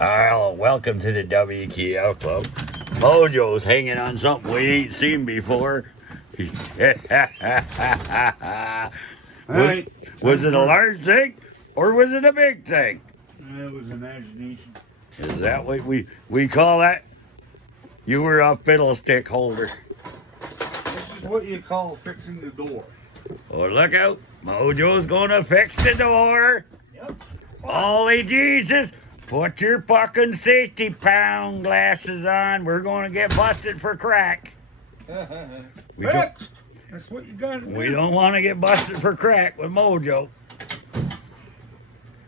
Well, welcome to the WTF Club. Mojo's hanging on something we ain't seen before. Was it a large thing or was it a big thing? It was imagination. Is that what we call that? You were a fiddlestick holder. This is what you call fixing the door. Oh, look out. Mojo's gonna fix the door. Yep. Holy Jesus. Put your fucking safety pound glasses on. We're gonna get busted for crack. We don't, Fixed. That's what you gotta do. we don't want to get busted for crack with Mojo.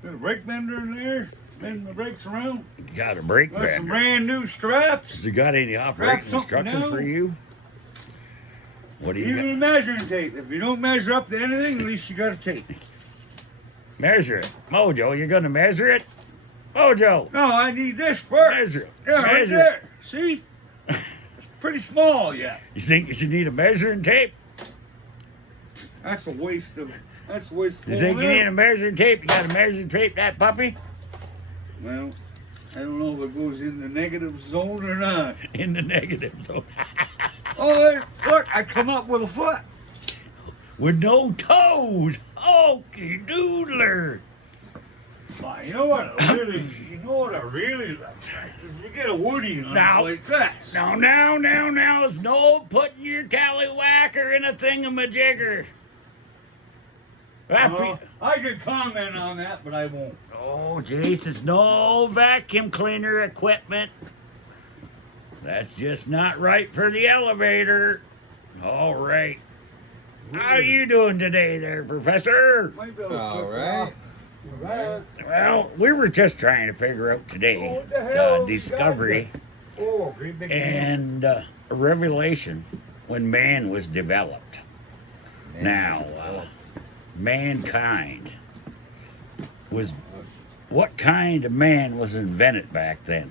Got a brake bender in there. Bend the brakes around. Got a brake Got some bender. brand new straps. Has he got any operating something instructions new. for you? What do you Even got? a measuring tape. If you don't measure up to anything, at least you got a tape. Measure it. Mojo, you're gonna measure it? Mojo, No, I need this first. measure it. Yeah, right Measure it. there. See? It's pretty small yet. You think you should need a measuring tape? That's a waste of. That's a waste of. You think you need a measuring tape? You got a measuring tape, that puppy? Well, I don't know if it goes in the negative zone or not. In the negative zone. Oh, look, I come up with a foot. With no toes. Okie doodler. You know what I really like? You get a woody on Now- like this. Now, it's no putting your tallywhacker in a thingamajigger. I could comment on that, but I won't. Oh, Jesus, no vacuum cleaner equipment. That's just not right for the elevator. All right. How you doing today there, Professor? Might be able to All cook right. off with that. Well, we were just trying to figure out today Oh, what the hell you discovery Oh, great big and a revelation when man was developed. Now, mankind was, what kind of man was invented back then?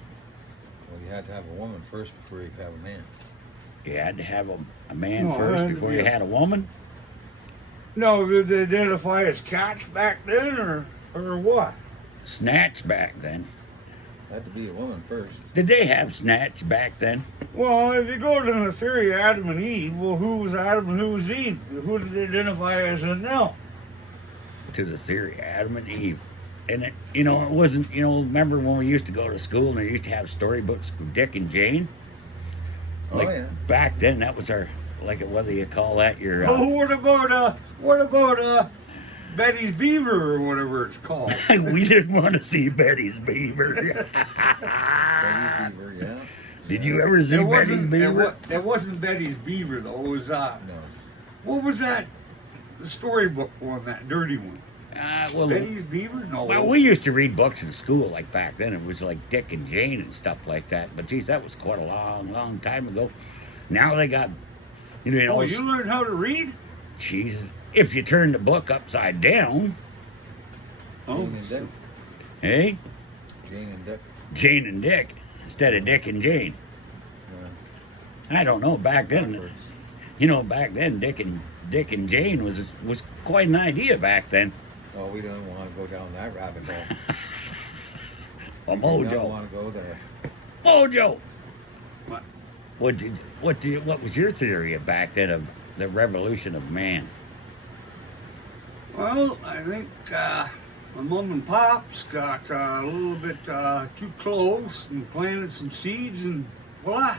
Well, you had to have a woman first before you could have a man. You had to have a man No, it first had to before be you a- had a woman? No, did they identify as cats back then, or what? Snatch back then. Had to be a woman first. Did they have snatch back then? Well, if you go to the theory of Adam and Eve, well, who was Adam and who was Eve? Who did they identify as a no? To the theory, Adam and Eve. And it, it wasn't, remember when we used to go to school and they used to have storybooks with Dick and Jane? Like, Oh, yeah. back then, that was our, like, whether you call that your, Oh, what about Betty's Beaver or whatever it's called? we didn't want to see Betty's Beaver. Betty's Beaver, yeah. Did you ever see Betty's Beaver? It wasn't Betty's Beaver though. It was No. what was that? The storybook one, that dirty one. Well, Betty's Beaver? No. well, we used to read books in school like back then. It was like Dick and Jane and stuff like that. But geez, that was quite a long time ago. Now they got, Oh, you learned how to read? Jesus. If you turn the book upside down, Oh, Jane and Dick. hey, Jane and Dick. Jane and Dick instead of Dick and Jane. I don't know. Back then, Backwards. back then Dick and Jane was quite an idea back then. Oh, we don't want to go down that rabbit hole. A We don't Mojo, want to go there. Mojo. What? What was your theory of back then of the revolution of man? well, I think my mom and pops got a little bit too close and planted some seeds, and voila,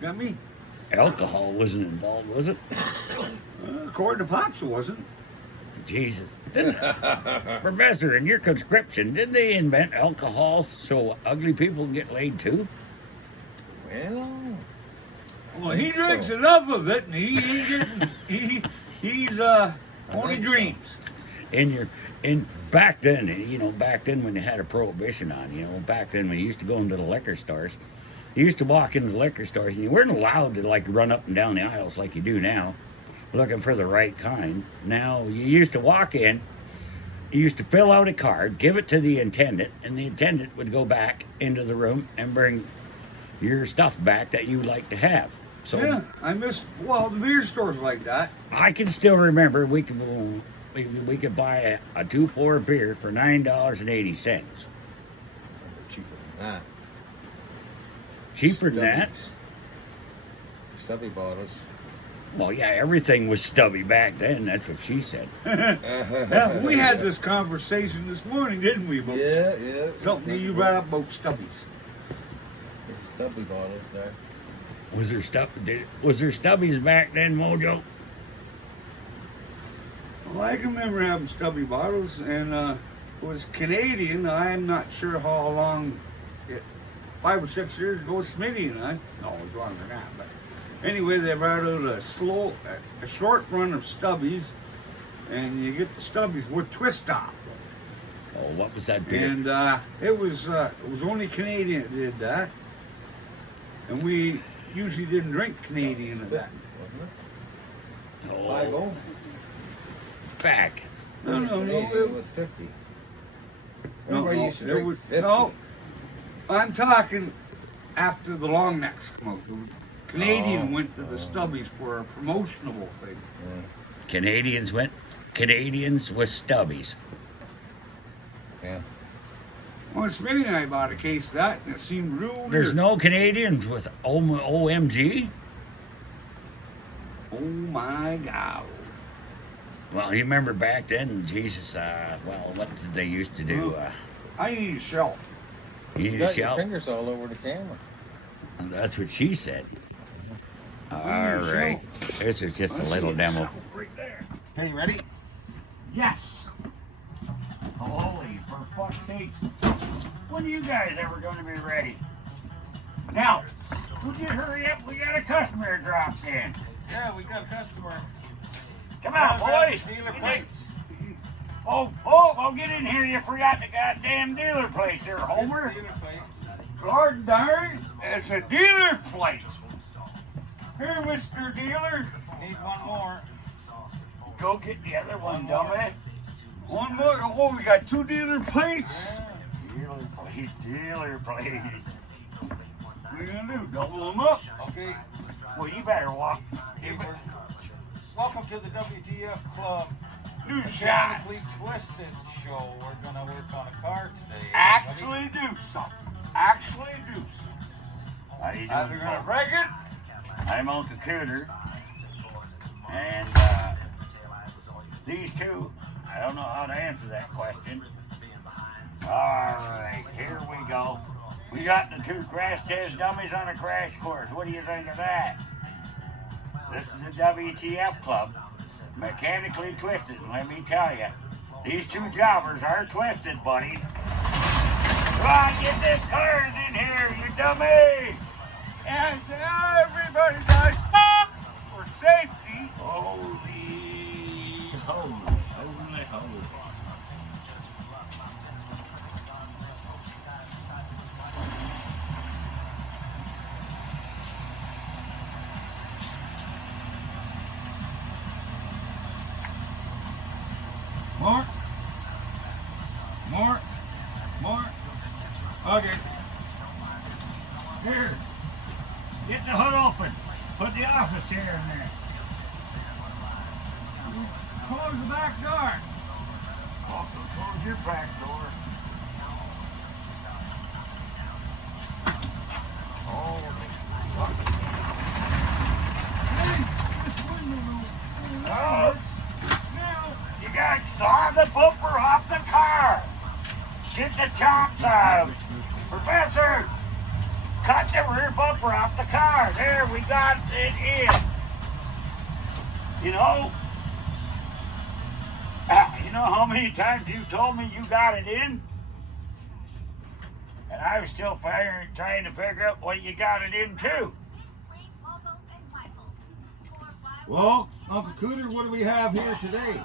got me. Alcohol wasn't involved, was it? According to pops, it wasn't. Jesus. Professor, in your conscription, didn't they invent alcohol so ugly people can get laid too? Well, Well, he think so. drinks enough of it, and he ain't getting. He's only think so. dreams. And back then, back then when they had a prohibition on, back then when you used to go into the liquor stores, you used to walk into the liquor stores and you weren't allowed to like run up and down the aisles like you do now, looking for the right kind. Now you used to walk in, you used to fill out a card, give it to the attendant, and the attendant would go back into the room and bring your stuff back that you like to have. So Yeah, I miss. Well, the beer stores like that. I can still remember we could buy a 2-pour beer for $9.80. cheaper than Ah, Cheaper than that? Stubby bottles. Well, yeah, everything was stubby back then. That's what she said. Yeah, we had this conversation this morning, didn't we? About Yeah. something you brought up about stubbies. There's stubby bottles there. Was there stubbies back then, Mojo? Well, I can remember having stubby bottles, and it was Canadian. I'm not sure how long, 5 or 6 years ago, Smitty and I, no, it was longer than that, but anyway, they brought out a short run of stubbies, and you get the stubbies with twist top. Oh, what was that beer? And it was only Canadian that did that, and we usually didn't drink Canadian at that. Wasn't it? Oh, back. No, It was 50. Remember I used to drink 50? No, I'm talking after the long necks come out. The Canadian went to the stubbies for a promotional thing. Yeah. Canadians with stubbies. Yeah. Well, Smitty and I bought a case of that, and it seemed real There's weird. no Canadians with OMG? Oh my God. Well, you remember back then, Jesus, well, what did they used to do? I need a shelf. You You need a got your shelf? fingers all over the camera. That's what she said. All need a right. This is just a little demo. Shelf right there. Okay, you ready? Yes. Holy, for fuck's sakes. When are you guys ever going to be ready? Now, Would you hurry up? We got a customer dropped in. Yeah, we got a customer. Come on, boys. Dealer plates. Oh, get in here. You forgot the goddamn dealer place there, Homer. Dealer plates. Lord darn, it's a dealer place. Here, Mr. Dealer. Need one more. Go get the other one, dummy. One more. Oh, we got 2 dealer plates. Dealer place. What are you gonna do? Double them up? Okay. Well, you better walk. Welcome to the WTF Club New shot. Mechanically Twisted show. We're gonna work on a car today. Actually do something. Actually do something. How you Either doing, gonna folks? break it. I'm Uncle Cooter. And these two, I don't know how to answer that question. Alright, here we go. We got the 2 crash test dummies on a crash course. What do you think of that? This is the WTF Club, mechanically twisted. And let me tell you, these 2 jobbers are twisted, buddies. Come on, get this cars in here, you dummy! And everybody does for safety. Holy, holy. More. Okay. Here, get the hood open. Put the office chair in there. Close the back door. Also, close your back door. Oh, you got to saw the bumper off the car. Get the chomps out. Professor, cut the rear bumper off the car. There, we got it in. You know how many times you told me you got it in? And I was still trying to figure out what you got it in too. Well, Uncle Cooter, what do we have here today?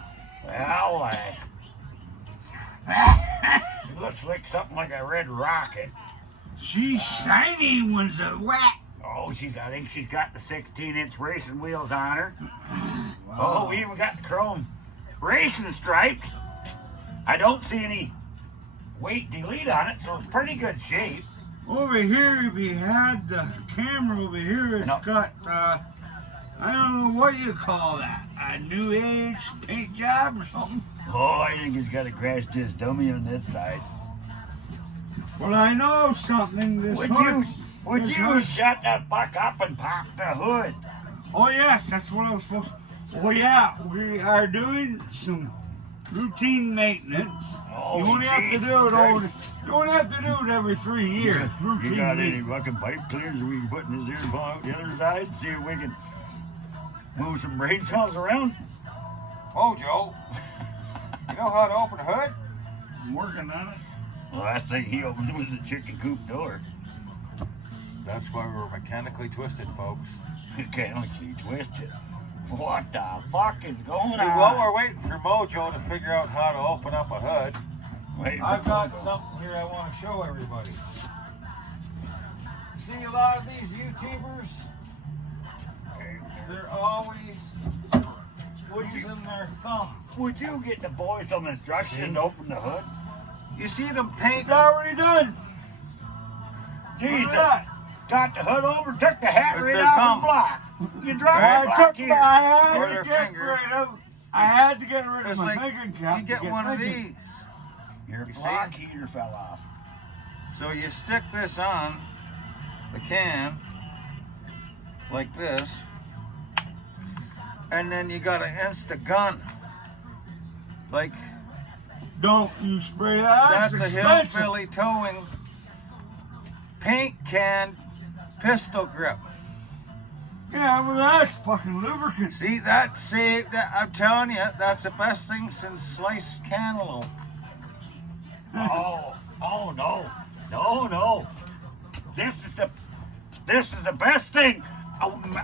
Well, it looks like something like a red rocket. She's shiny ones are wet. Oh, I think she's got the 16-inch racing wheels on her. Oh, we even got the chrome racing stripes. I don't see any weight delete on it, so it's pretty good shape. Over here, we had the camera over here. It's No. got, I don't know what you call that. A new age paint job or something. Oh, I think he's got a crash test dummy on this side. Well, I know something. This Would hood, you this hood- shut the fuck up and pop the hood? Oh yes, that's what I was supposed to. Oh yeah, we are doing some routine maintenance. Oh, you only have to Jesus do it Christ. over. You only have to do it every 3 years. Routine You got any maintenance. fucking pipe cleaners we can put in this here pile out the other side? See if we can move some brain cells around? Oh, Joe. You know how to open a hood? I'm working on it. The last thing he opened was the chicken coop door. That's why we were mechanically twisted, folks. Mechanically twisted. What the fuck is going Hey, on? while we're waiting for Mojo to figure out how to open up a hood, Wait, I've got something here I want to show everybody. See a lot of these YouTubers, they're always using their thumb. would you get the boys some instructions to open the hood? You see them paint? It's already done. Jesus. Look at that. Got the hood over, took the hat With right their off thumb. the block. You drive Right. the block here. I had Or to their get finger. rid of. I had to get rid of It's my like thinking cap. you get to one of thinking. these. Your You see? block heater fell off. So you stick this on the can like this, and then you got an Insta gun. Like Don't you spray that? that's a expensive. hillbilly towing paint can pistol grip. Yeah, well, that's fucking lubricant. See that saved? I'm telling you, that's the best thing since sliced cantaloupe. Oh no. This is the best thing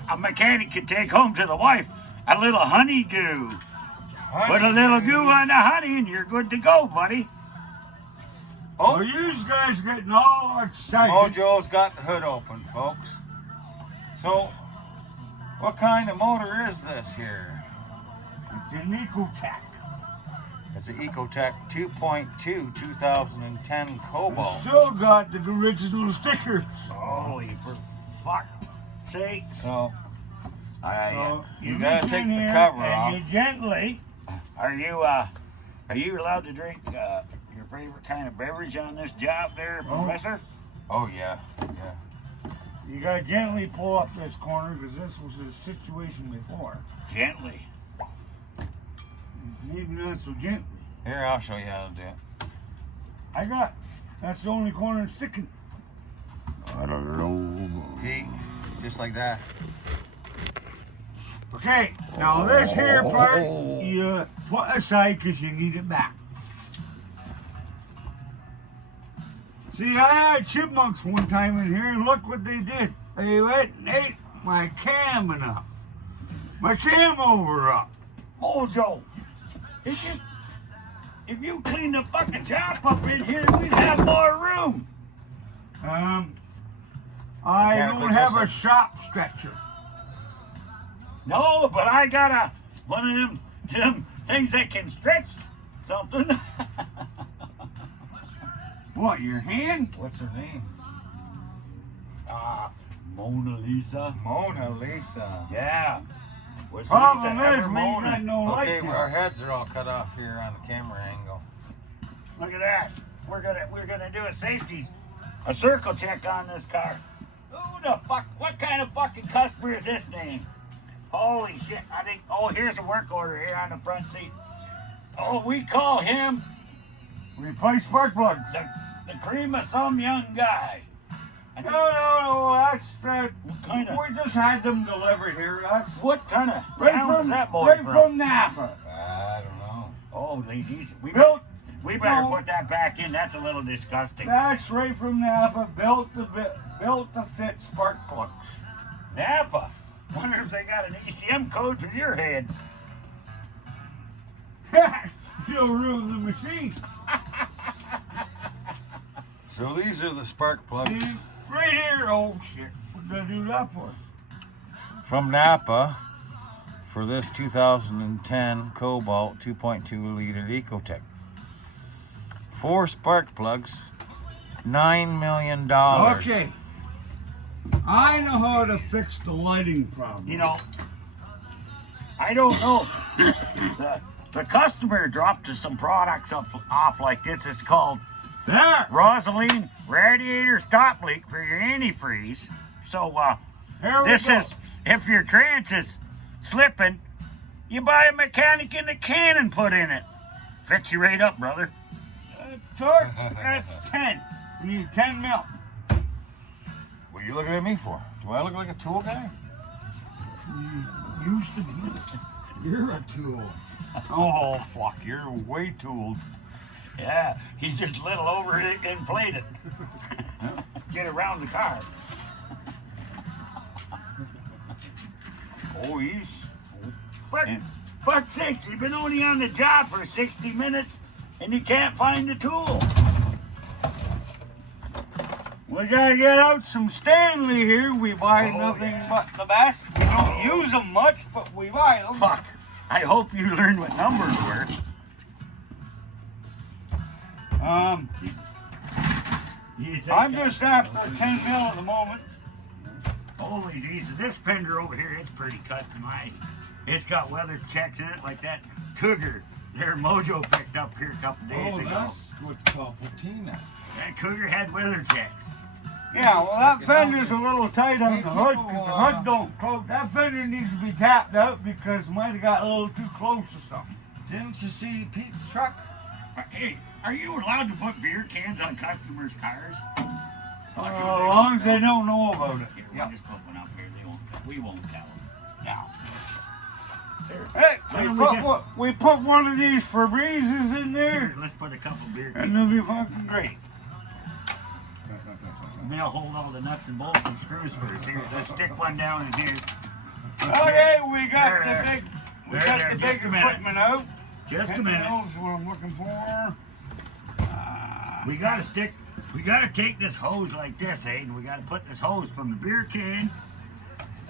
a mechanic can take home to the wife. A little honey goo. Put a little goo on the honey and you're good to go, buddy. Oh, you guys getting all excited. Mojo's got the hood open, folks. So, what kind of motor is this here? It's an Ecotech. It's an Ecotech 2.2 2010 Cobalt. Still got the original stickers. Holy for fuck's sake. So, So you reach gotta take in the here cover and off. You gently. Are you allowed to drink your favorite kind of beverage on this job there, Professor? oh yeah, yeah. You gotta gently pull up this corner because this was the situation before. Gently. Maybe not so gently. Here, I'll show you how to do it. I got. That's the only corner sticking. I don't know. See, just like that. Okay, now this here part you put aside because you need it back. See, I had chipmunks one time in here, and look what they did. They went and ate my cam up. My cam over up. Mojo, if you clean the fucking shop up in here, we'd have more room. I Mechanically don't have a twisted. shop stretcher. No, but I got one of them things that can stretch something. What, your hand? What's her name? Mona Lisa. Mona Lisa. Yeah. Was Problem Lisa is, ever we ain't Mona? got no light Okay, well, our now. heads are all cut off here on the camera angle. Look at that. We're gonna do a circle check on this car. Who the fuck? What kind of fucking customer is this name? Holy shit! I think. Oh, here's a work order here on the front seat. Oh, we call him Replace spark plugs. the cream of some young guy. No, that's that. What kind of? We just had them delivered here. That's What kind of right town from is that boy right from? from Napa. I don't know. Oh, ladies, we Built. better No. put that back in. That's a little disgusting. That's right from Napa. Built to fit spark plugs. Napa. Wonder if they got an ECM code for your head. Still ruin the machine. So these are the spark plugs See, right here. Oh shit! What did I do that for? from Napa for this 2010 Cobalt 2.2 liter Ecotech. 4 spark plugs, $9 million. Okay. I know how to fix the lighting problem. You know, I don't know. The customer dropped us some products off like this. It's called There. Rosaline radiator stop leak for your antifreeze. So Here we this go. is if your trance is slipping, you buy a mechanic in the can and put in it. Fix you right up, brother. Torch, that's 10. We need 10 mil. What are you looking at me for? Do I look like a tool guy? Used to be. You're a tool. Oh, fuck, you're way too old. Yeah, he's just a little over inflated. Get around the car. Oh, he's. But fuck's sakes, you've been only on the job for 60 minutes and you can't find the tool. We gotta get out some Stanley here. We buy Oh, nothing yeah. but the best. We don't use them much, but we buy them. Fuck. I hope you learned what numbers were. I'm just after 10 mil at the moment. Holy Jesus, this fender over here, it's pretty customized. It's got weather checks in it like that Cougar their Mojo picked up here a couple days ago. That's what's called patina. That Cougar had weather checks. Yeah, well, that fender's a little tight on Hey, the hood people, because the hood don't close. That fender needs to be tapped out because it might have got a little too close or something. Didn't you see Pete's truck? Hey, are you allowed to put beer cans on customers' cars? As long as they don't know about it. Here, Yeah. we'll just put one up here. We won't tell them. Now. There. Hey, Why don't we just- we put one of these Febrezes in there, Here, let's put a couple beer and cans. it'll be fucking great. And they'll hold all the nuts and bolts and screws for us. Here, let's stick one down in here. Okay, we got There, the big, we there, got there, the just big a minute. equipment out. Just a 10 minute. mils is what I'm looking for. We gotta take this hose like this, eh? And we gotta put this hose from the beer can,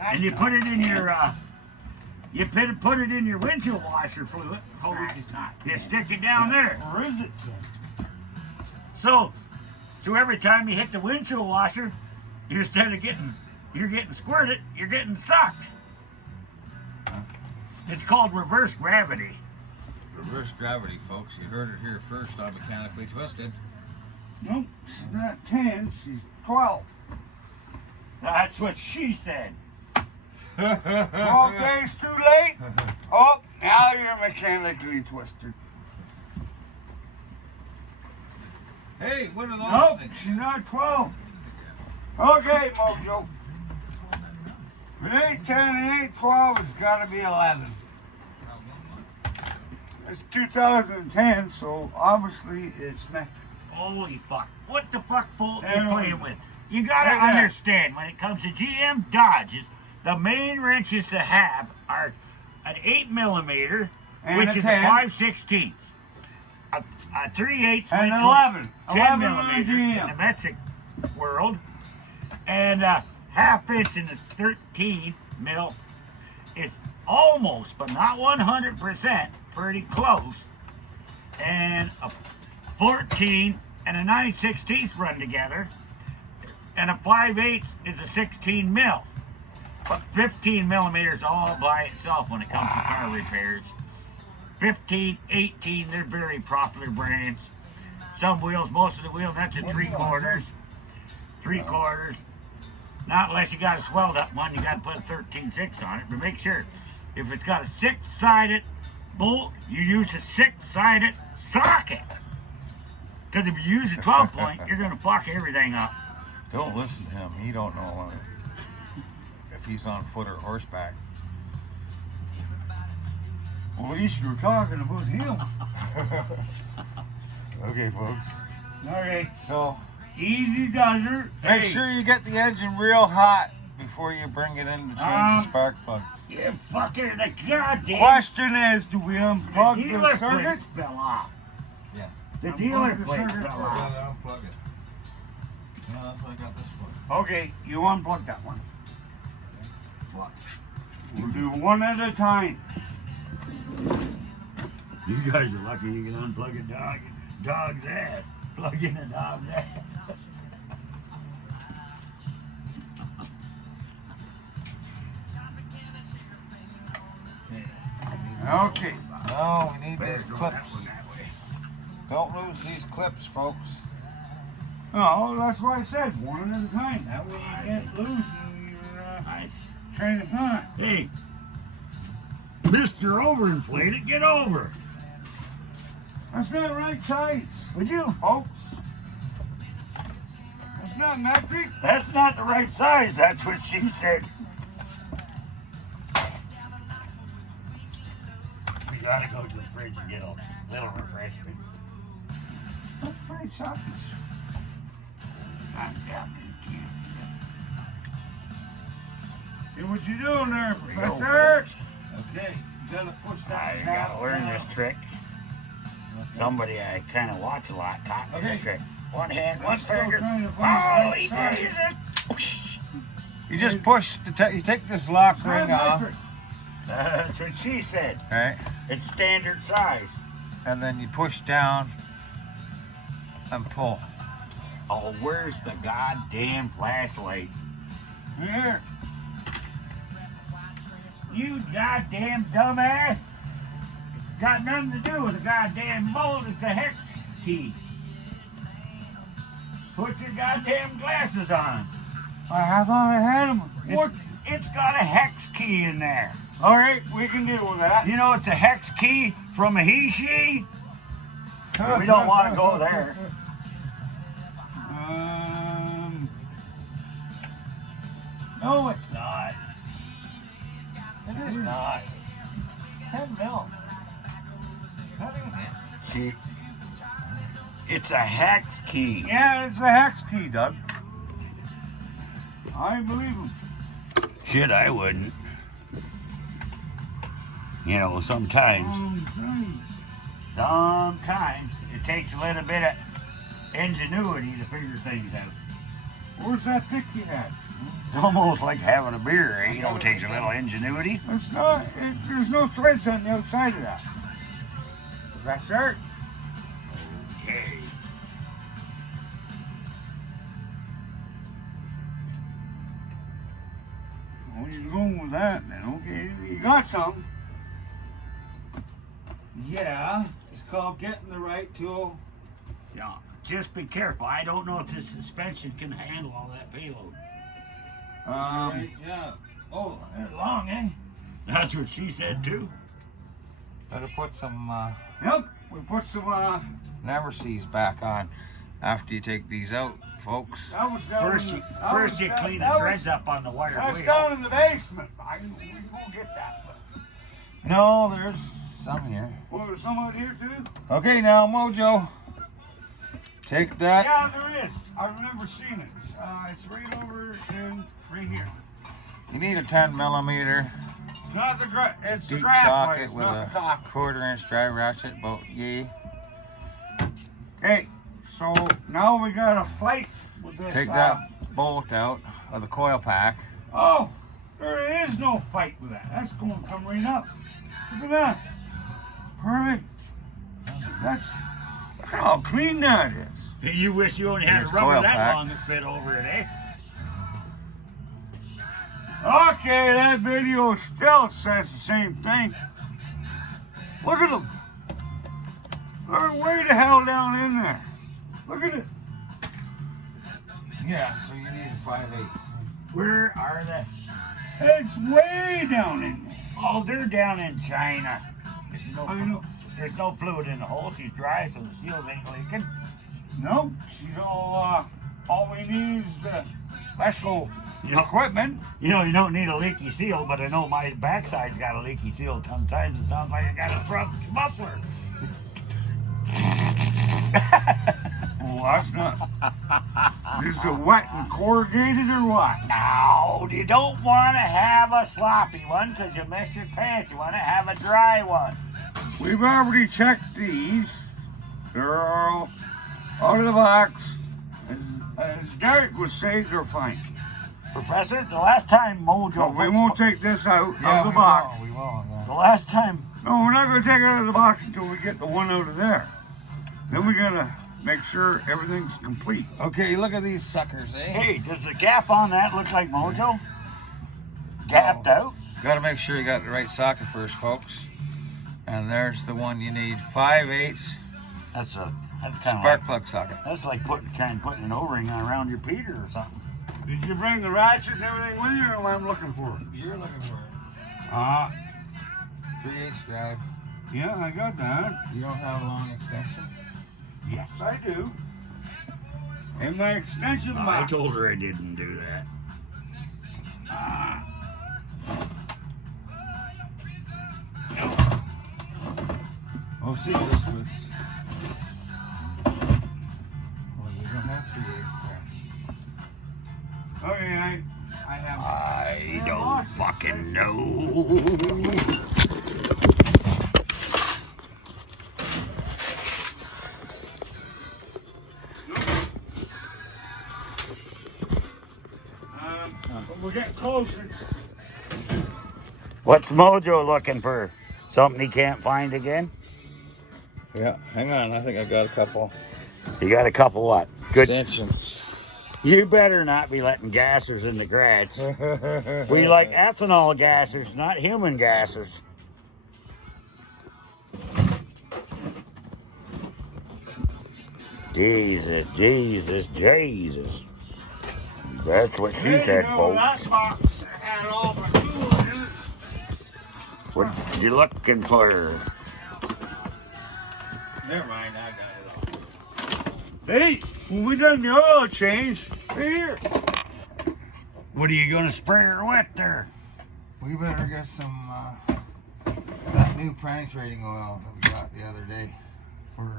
and you put it in your, put it in your windshield washer fluid hose. You stick it down there. Or is it? So every time you hit the windshield washer, you're getting squirted, you're getting sucked. It's called reverse gravity. Reverse gravity, folks. You heard it here first on Mechanically Twisted. Nope, she's not 10, she's 12. That's what she said. Okay, it's too late. Oh, now you're mechanically twisted. Hey, what are those Nope, things? she's not 12. Okay, Mojo. If it ain't 10, it ain't 12, it's gotta be 11. It's 2010, so obviously it's not. Holy fuck. What the fuck bolt you Anyway. playing with? You gotta Hey, there. understand, when it comes to GM Dodges, the main wrenches to have are an 8mm, And which a is 10. a 5/16, a 3/8, And which an is 11. 10 11 on millimeters in GM. the metric world, and a ½ inch in the 13 mil is almost, but not 100%, pretty close, and a 14 and a 9/16 run together, and a 5/8 is a 16 mil. But 15mm all by itself when it comes to car repairs. 15, 18, they're very popular brands. Some wheels, most of the wheel nuts are 3/4. 3/4. Not unless you got a swelled up one, you got to put a 13/6 on it. But make sure, if it's got a 6-sided bolt, you use a 6-sided socket. Because if you use a 12-point, you're going to fuck everything up. Don't listen to him. He don't know if he's on foot or horseback. Well, at least you were talking about him. Okay, folks. Okay, So easy does her. make Hey, sure you get the engine real hot before you bring it in to change the spark plug. You fucker, the goddamn Question is, do we unplug dealer the circuit? plates fell off. Yeah. The Unplug dealer the plates circuit fell for- off. Unplug it. Yeah, that's what I got this for. Okay, you unplug that one. Fuck. We'll do one at a time. You guys are lucky you can unplug a dog's ass. Plug in a dog's ass. Okay. No, we need Better these throw that clips. one that way. Don't lose these clips, folks. Oh, that's why I said one at a time. That way you can't lose your train of thought. Hey, Mr. Overinflated, get over. That's not right size. Would you, folks? That's not metric. That's not the right size. That's what she said. We gotta go to the fridge and get a little refreshment. Right size. Hey, what you doing there, Professor? Okay, you gotta push that. I gotta learn this trick. Somebody I kind of watch a lot taught me this trick. One hand, one finger. Holy Jesus! You just push you take this lock ring off. That's what she said. Right. It's standard size. And then you push down and pull. Oh, where's the goddamn flashlight? Here. You goddamn dumbass! It's got nothing to do with the goddamn mold. It's a hex key. Put your goddamn glasses on. I thought I had them. It's got a hex key in there. All right, we can deal with that. You know it's a hex key from a he-she? We don't want to go there. No, it's not. It is not. 10 mil. See, it's a hex key. Yeah, it's a hex key, Doug. I believe him. Shit, I wouldn't. You know, sometimes it takes a little bit of ingenuity to figure things out. Where's that pick you had? It's almost like having a beer, eh? You know, it takes a little ingenuity. It's not. There's no threads on the outside of that. Professor? Okay. Where you going with that then? Okay, you got some. Yeah, it's called getting the right tool. Yeah, just be careful. I don't know if the suspension can handle all that payload. Right, yeah. Oh, they're long, eh? That's what she said too. Better put some Yep, we put some, never sees back on after you take these out, folks. that was down First in you, the, first you clean the threads up on the wire That's wheel. down in the basement. We won't get that. No, there's some here. Well, there's some out here too? Okay, now, Mojo. Take that. Yeah, there is. I remember seeing it. It's right over in, right here. You need a 10 millimeter Not the it's the deep graphite. socket It's with not a the copper. 1/4-inch dry ratchet, about yay. Okay, so now we got to fight with this. Take that bolt out of the coil pack. Oh, there is no fight with that. That's going to come right up. Look at that. Perfect. Look how clean that is. You wish you only had a Here's rubber coil that pack. long that fit over it, eh? Okay, that video still says the same thing. Look at them. They're way the hell down in there. Look at it. Yeah, so you need a 5/8. Where are they? It's way down in there. Oh, they're down in China. I know. There's no fluid in the hole. She's dry, so the seals ain't leaking. Nope. She's all we need is the special equipment. You know, you don't need a leaky seal, but I know my backside's got a leaky seal. Sometimes it sounds like it got a front muffler. Oh, that's not. Is it wet and corrugated or what? No, you don't want to have a sloppy one because you miss your pants. You want to have a dry one. We've already checked these. They're all out of the box. As Derek would say, they're fine. Professor, the last time Mojo... No, we won't take this out of the we box. will, yeah. The last time... No, we're not going to take it out of the box until we get the one out of there. Then we got to make sure everything's complete. Okay, look at these suckers, eh? Hey, does the gap on that look like Mojo? Gapped out? Got to make sure you got the right socket first, folks. And there's the one you need. 5/8. That's That's kind of spark like, plug socket. that's like putting an O-ring on around your Peter or something. Did you bring the ratchet and everything with you, or am I looking for it? You're looking for it. 3/8 drive. Yeah, I got that. You don't have a long extension? Yes, I do. In my extension I box. told her I didn't do that. Oh, see, this was. Well, you don't have 3/8 there. Okay, I have. I don't fucking know. But we're getting closer. What's Mojo looking for? Something he can't find again? Yeah, hang on. I think I got a couple You got a couple what? Good. extensions. You better not be letting gassers in the garage. We like ethanol gassers, not human gassers. Jesus, Jesus, Jesus. That's what she said, folks. That box had all my tools in it. What you looking for? Never mind, I got it all. Hey, when we done the oil change, right here. What are you gonna spray her with there? We better get some that new penetrating oil that we got the other day for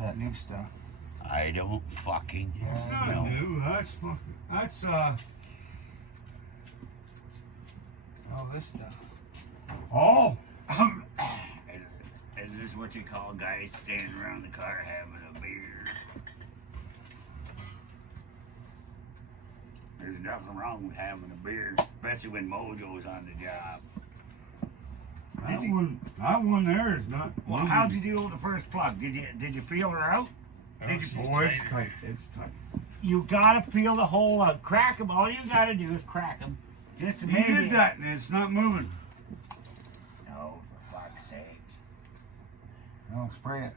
that new stuff. I don't fucking It's not know. new. That's Oh, this stuff. oh. Is this what you call guys standing around the car having a beer? There's nothing wrong with having a beer, especially when Mojo's on the job. That one there is not. Well, how'd you deal with the first plug? Did you feel her out? Did you? Oh, it's tight. It's tight. You gotta feel the hole out. Crack them. All you gotta do is crack them. Just to You maybe. did that and it's not moving. No, for fuck's sakes. No, spray it.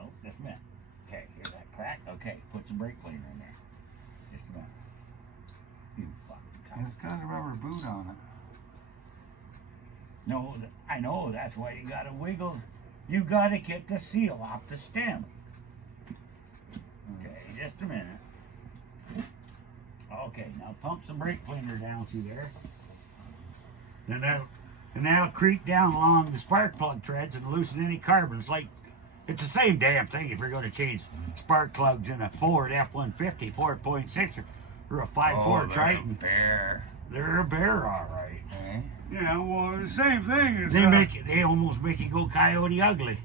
Oh, just a minute. Okay, here's that crack. Okay, put some brake cleaner in there. Just a minute. You fucking It's got a rubber boot on it. No, I know. That's why you gotta wiggle. You gotta get the seal off the stem. Okay, just a minute. Okay, now pump some brake cleaner down through there. And that'll creep down along the spark plug threads and loosen any carbons. Like, it's the same damn thing if you're going to change spark plugs in a Ford F-150 4.6 or a 5.4 Triton. They're a bear, all right. Okay. Yeah, well, the same thing is They almost make you go coyote ugly.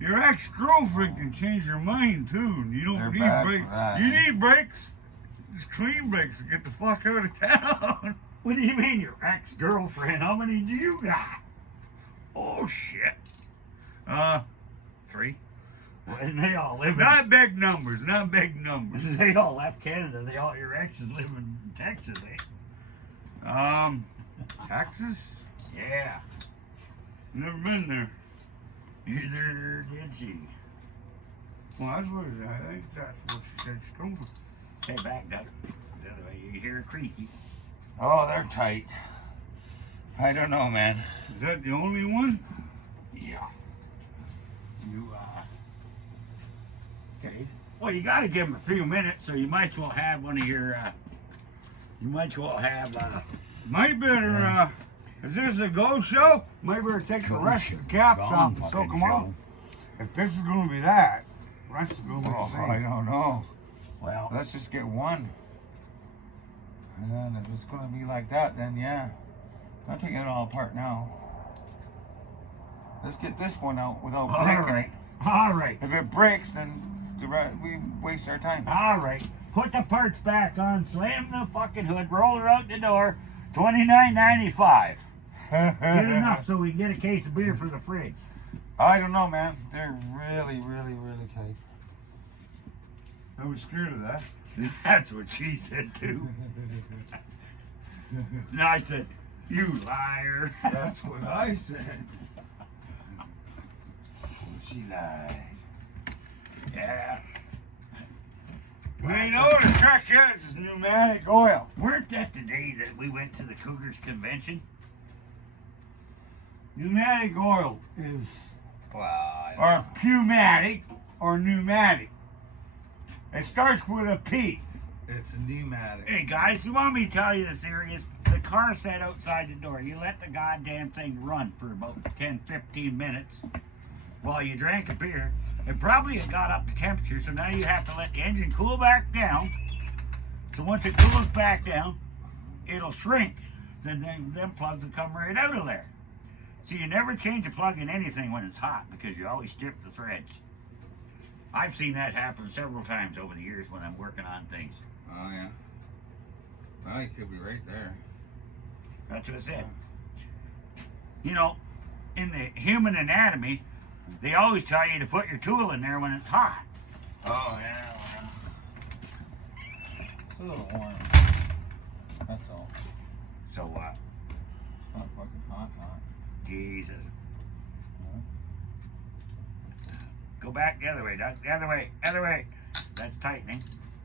your ex-girlfriend can change your mind too. And you don't They're need bad brakes. for that, You eh? need brakes. Just clean brakes to get the fuck out of town. What do you mean, your ex-girlfriend? How many do you got? Oh shit. 3. And they all live in... Not big numbers. Not big numbers. They all left Canada. Your exes live in Texas, eh? Texas? Yeah. Never been there. Either did she. Well, that's what I think that's what she said she's going. Hey, back up. The other way, you hear it creaky. Oh, they're tight. I don't know, man. Is that the only one? Yeah. Okay. Well, you got to give them a few minutes, so you might as well have one of your, you might as well have, Might better, is this a go show? Might better take the rest of the caps off and soak them off. If this is going to be that, the rest is going to be the Oh, same. I don't know. well, Let's just get one. And then if it's going to be like that, then yeah. I'll take it all apart now. Let's get this one out without all breaking right. it. All right. If it breaks, then we waste our time. All right. Put the parts back on, slam the fucking hood, roll her out the door, $29.95. Get enough so we can get a case of beer for the fridge. I don't know, man. They're really, really, really tight. I was scared of that. That's what she said too. And I said, you liar. That's what I said. She lied. Yeah. We know the trick is pneumatic oil. Weren't that the day that we went to the Cougars convention? Pneumatic oil is Well, or pneumatic or pneumatic. It starts with a P. it's a pneumatic. Hey guys, you want me to tell you the serious? The car sat outside the door. You let the goddamn thing run for about 10-15 minutes while you drank a beer. It probably had got up to temperature, so now you have to let the engine cool back down. So once it cools back down, it'll shrink. Then them plugs will come right out of there. So you never change a plug in anything when it's hot because you always strip the threads. I've seen that happen several times over the years when I'm working on things. Oh yeah. Well, you could be right there. That's what I said. You know, in the human anatomy, they always tell you to put your tool in there when it's hot. Oh yeah. Well, it's a little warm. That's all. So what? It's not fucking hot. Jesus. Go back the other way, Doug. The other way. Other way. That's tightening.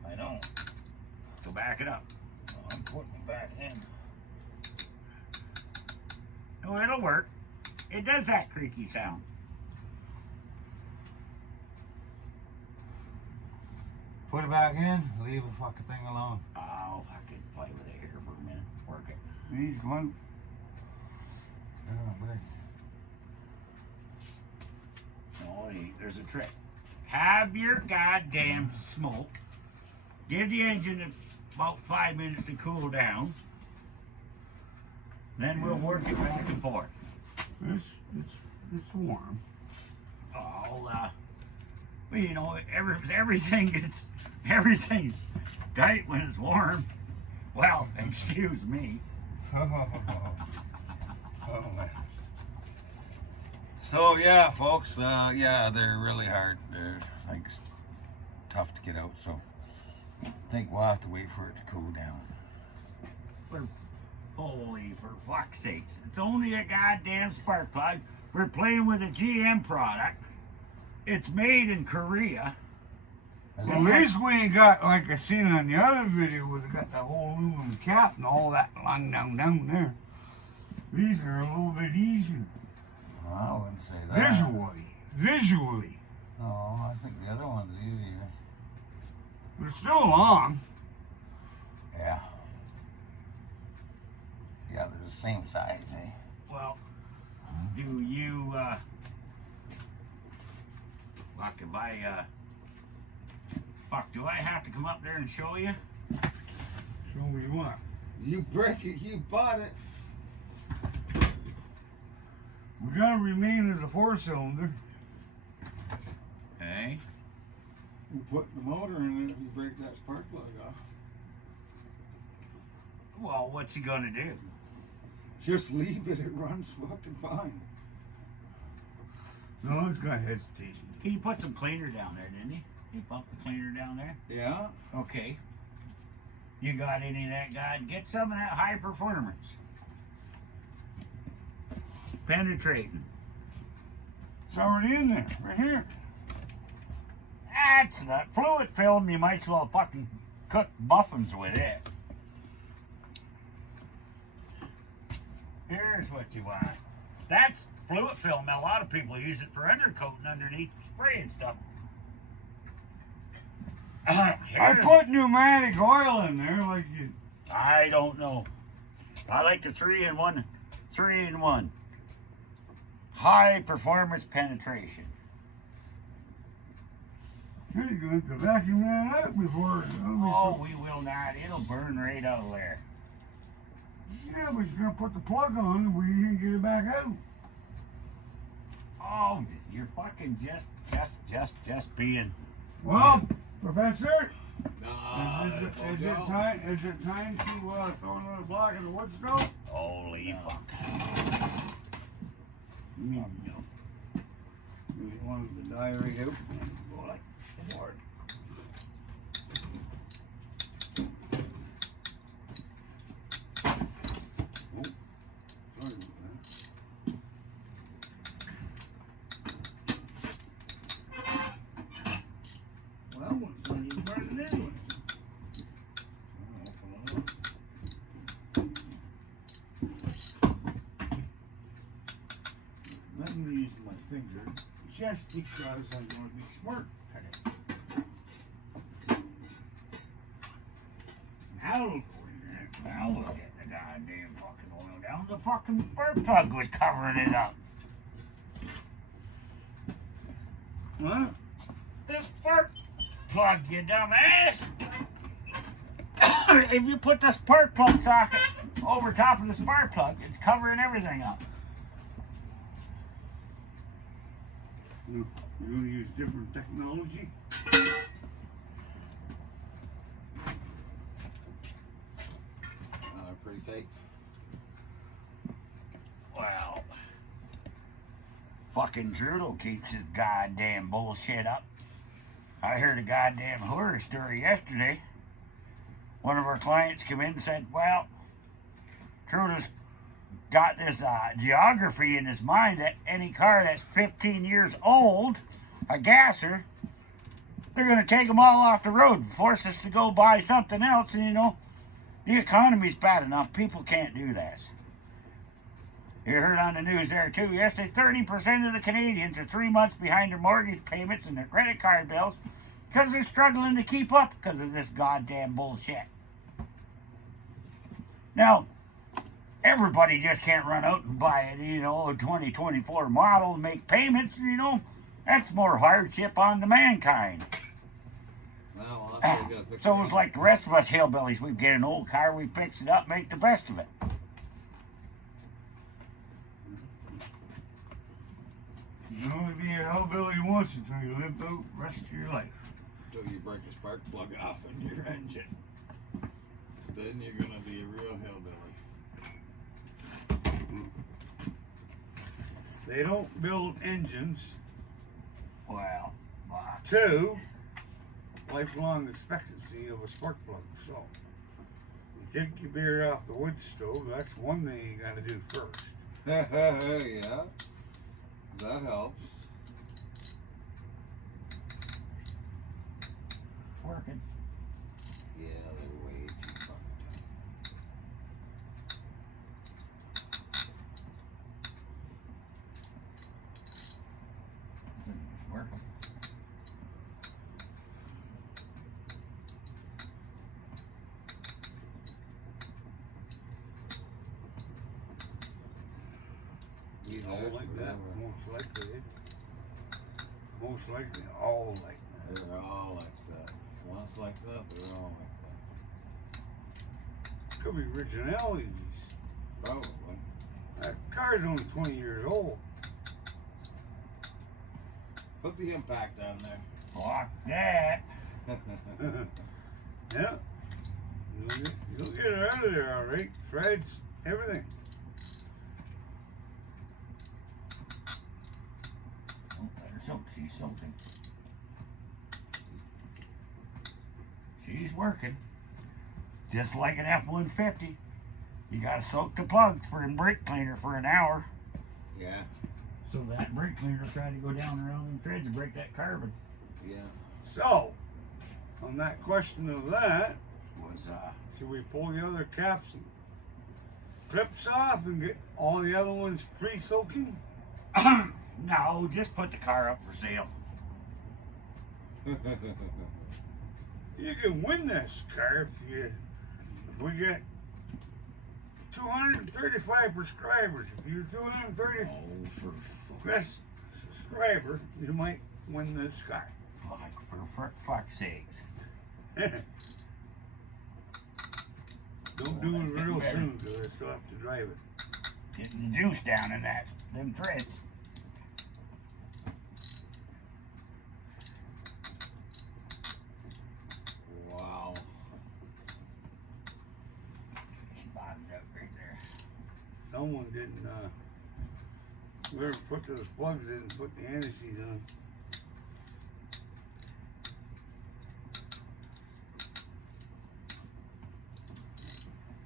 I know. So back it up. Well, I'm putting it back in. Oh, it'll work. It does that creaky sound. Put it back in. Leave the fucking thing alone. Oh, I could play with it here for a minute. Work it. These one. Oh, buddy. Oh, there's a trick. Have your goddamn smoke. Give the engine about 5 minutes to cool down. Then we'll work it back and forth. It's warm. Oh, well, you know, everything's tight when it's warm. Well, excuse me. Oh man. So yeah, folks. Yeah, they're really hard. They're like tough to get out. So I think we'll have to wait for it to cool down. Holy, for fuck's sakes. It's only a goddamn spark plug. We're playing with a GM product. It's made in Korea. Well, at least we ain't got, like I seen on the other video, where they got the whole aluminum cap and all that lying down there. These are a little bit easier. Well, I wouldn't say that. Visually. No, I think the other one's easier. They're still long. Yeah. Yeah, they're the same size, eh? Well, do you, fuck, if I, do I have to come up there and show you? Show me what. You break it, you bought it. We gotta remain as a 4-cylinder. Okay. You put the motor in it, you break that spark plug off. Well, what's he gonna do? Just leave it, it runs fucking fine. No, it's got hesitation. He put some cleaner down there, didn't he? He pumped the cleaner down there? Yeah? Okay. You got any of that, God? Get some of that high performance. Penetrating. It's already in there, right here. That's not fluid film. You might as well fucking cook muffins with it. Here's what you want. That's fluid film. A lot of people use it for undercoating underneath spray and stuff. I put pneumatic oil in there, like you. I don't know. I like the 3-in-1. 3-in-1. High performance penetration. You're going to vacuum that up before. Oh, we will not. It'll burn right out of there. Yeah, but you're gonna put the plug on where you can get it back out. Oh, you're fucking just being. Well, Professor, No, is it time to throw another block in the wood stove? Holy fuck. You wanted to die right out. Boy, Lord. Sorry about that. Let me use my finger just because I'm going to be smart today. Now look at the goddamn fucking oil down. The fucking spark plug was covering it up. What? This spark plug, you dumbass! If you put the spark plug socket over top of the spark plug, it's covering everything up. You're going to use different technology? They're pretty tight. Well, fucking Trudeau keeps his goddamn bullshit up. I heard a goddamn horror story yesterday. One of our clients come in and said, well, Trudeau's got this geography in his mind that any car that's 15 years old, a gasser, they're going to take them all off the road and force us to go buy something else. And, you know, the economy's bad enough. People can't do this. You heard on the news there, too, yesterday, 30% of the Canadians are 3 months behind their mortgage payments and their credit card bills because they're struggling to keep up because of this goddamn bullshit. Now, everybody just can't run out and buy a 2024 model and make payments. That's more hardship on the mankind. Well, that's what you gotta fix. So it's like the rest of us hillbillies. We get an old car, we fix it up, make the best of it. You can only be a hillbilly once until you live out the rest of your life. Until you break a spark plug off in your engine. Then you're gonna be a real hillbilly. They don't build engines Well, to lifelong expectancy of a spark plug. So, you take your beer off the wood stove, that's one thing you gotta do first. Yeah, that helps. working. Yeah, they're way too fucking tight. It's working. These All are like that, forever. most likely. Most likely, all like that. They're all like that. One's like that, they're all like Could be originalities. that. Probably. That car's only 20 years old. Put the impact on there. Fuck that. Yeah. You'll get her out of there, all right. Threads, everything. Oh, better soak. She's soaking. She's working. Just like an F-150. You gotta soak the plugs for a brake cleaner for an hour. Yeah, So that brake cleaner will try to go down around them threads and break that carbon. yeah. So, on that question of that, Was should we pull the other caps and clips off and get all the other ones pre-soaking? no, just put the car up for sale. You can win this car if we get 235 subscribers. If you're 230 Oh, for best subscriber, you might win this car. fuck's sakes. Don't do it real soon because I still have to drive it. Getting the juice down in them threads. Wow. She bottomed up right there. Someone didn't whoever put those plugs in and put the anti-seize on.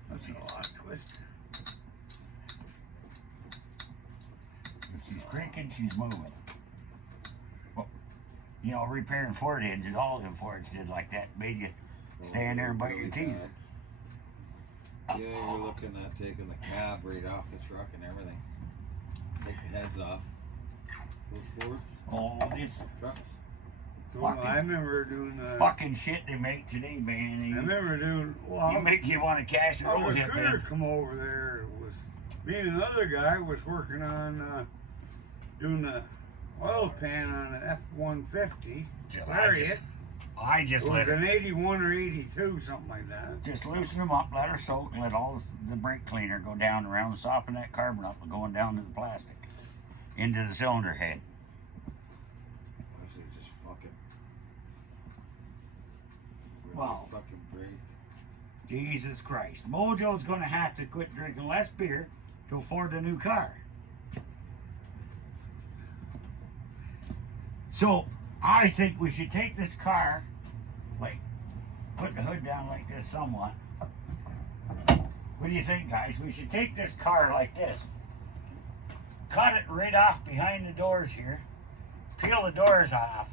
That's a lot of twist. If she's cranking, she's moving. Well, repairing Ford engines, all of them Fords did like that. Made you stand there and bite your Really teeth. bad. Yeah, you're looking at taking the cab right off the truck and everything. Take the heads off. Those Fords, Oh, this trucks. Fucking- I remember doing. fucking shit they make today, man. I remember doing. Well, You make you want to cash a roll the hit, recruiter man. come over there. It was me and another guy was working on doing the oil pan on an F-150 Lariat. I just It let was her, an 81 or 82, something like that. just loosen them up, let her soak, let all the brake cleaner go down around, soften that carbon up, and going down to the plastic, into the cylinder head. I say just fucking. Wow. Fucking break. Jesus Christ. Mojo's going to have to quit drinking less beer to afford a new car. So, I think we should take this car, like, put the hood down like this somewhat. What do you think, guys? We should take this car like this. Cut it right off behind the doors here. Peel the doors off.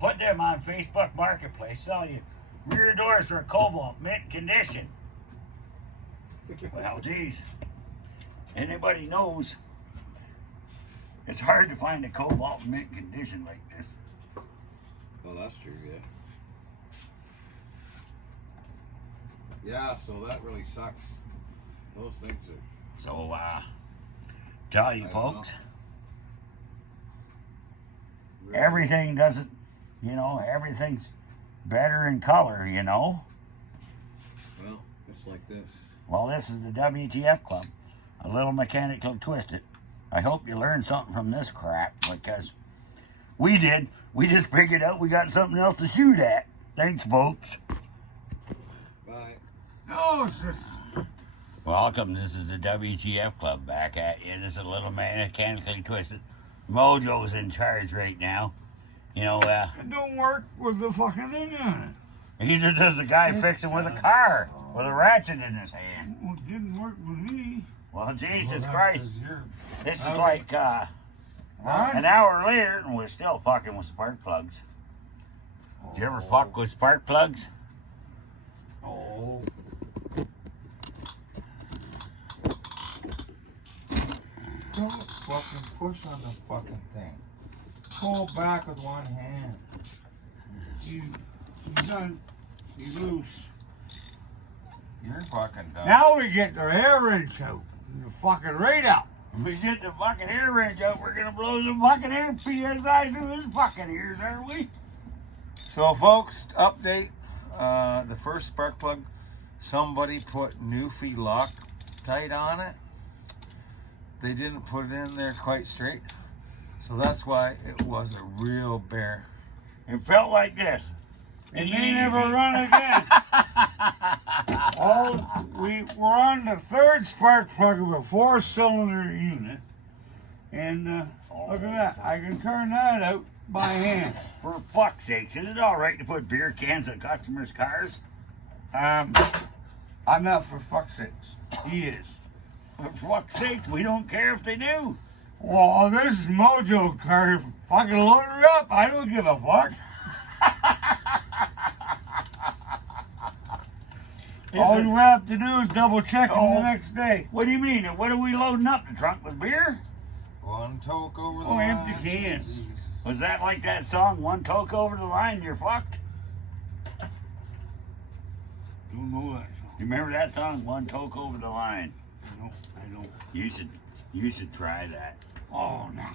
Put them on Facebook Marketplace. Sell you rear doors for a Cobalt, mint condition. Well, geez. Anybody knows it's hard to find a Cobalt mint condition like this. Well, that's true, yeah. Yeah, so that really sucks. Those things are. So, tell you I don't folks, really- everything doesn't, everything's better in color, Well, it's like this. Well, this is the WTF Club. A little mechanical twisted. I hope you learned something from this crap, because we did. We just figured out we got something else to shoot at. Thanks, folks. Bye. No, it's just. Welcome. This is the WTF Club back at you. This is a little mechanically twisted. Mojo's in charge right now. It don't work with the fucking thing on it. Neither does the guy fixing with a car with a ratchet in his hand. Well, it didn't work with me. Well, Jesus Well, Christ. that's 'cause you're- This is like an hour later and we're still fucking with spark plugs. Did you ever fuck with spark plugs? Oh. Don't fucking push on the fucking thing. Pull back with one hand. You done. You loose. You're fucking done. Now we get the air wrench out. And the fucking right out. If we get the fucking air wrench out, we're gonna blow some fucking air PSI through his fucking ears, aren't we? So, folks, update. The first spark plug, somebody put Newfie Loctite on it. They didn't put it in there quite straight. So that's why it was a real bear. It felt like this. And they never run again. We're on the third spark plug of a 4-cylinder unit. And look at that. I can turn that out by hand. For fuck's sakes, is it alright to put beer cans in customers' cars? I'm not for fuck's sakes. He is. For fuck's sakes, we don't care if they do. Well, this is Mojo car. Fucking load her up. I don't give a fuck. All you have to do is double check them the next day. What do you mean? What are we loading up the trunk with beer? One toke over the Oh, line. empty cans. Jeez. Was that like that song, One Toke Over the Line, You're Fucked? Don't know that song. You remember that song, One Toke Over the Line? No, I don't. You should try that. Oh, no. Nah,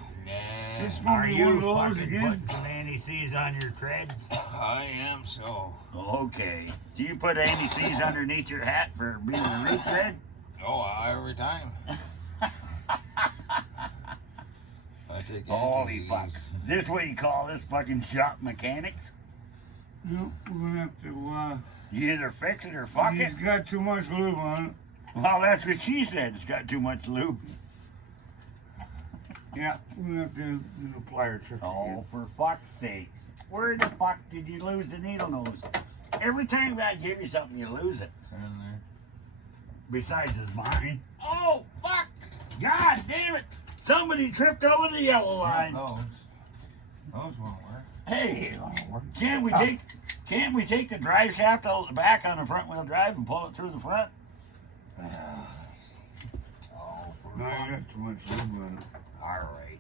This Are gonna be one you of those fucking again? putting some anti-C's on your treads? I am so. Okay. Do you put anti-C's underneath your hat for being a retread? Oh, every time. I take Holy anti-C's. fuck. This what you call this fucking shop mechanics? No, we're gonna have to, You either fix it or fuck it? he's got too much lube on it. Well, that's what she said. It's got too much lube. Yeah, we're gonna have to do the plier trick Oh, again. for fuck's sakes. Where the fuck did you lose the needle nose? Every time I give you something, you lose it. In there. Besides it's mine. Oh, fuck! God damn it! Somebody tripped over the yellow line. Those won't work. Hey, can't we take the drive shaft out the back on the front wheel drive and pull it through the front? Oh, for No, fuck. you got too much lube in it. All right.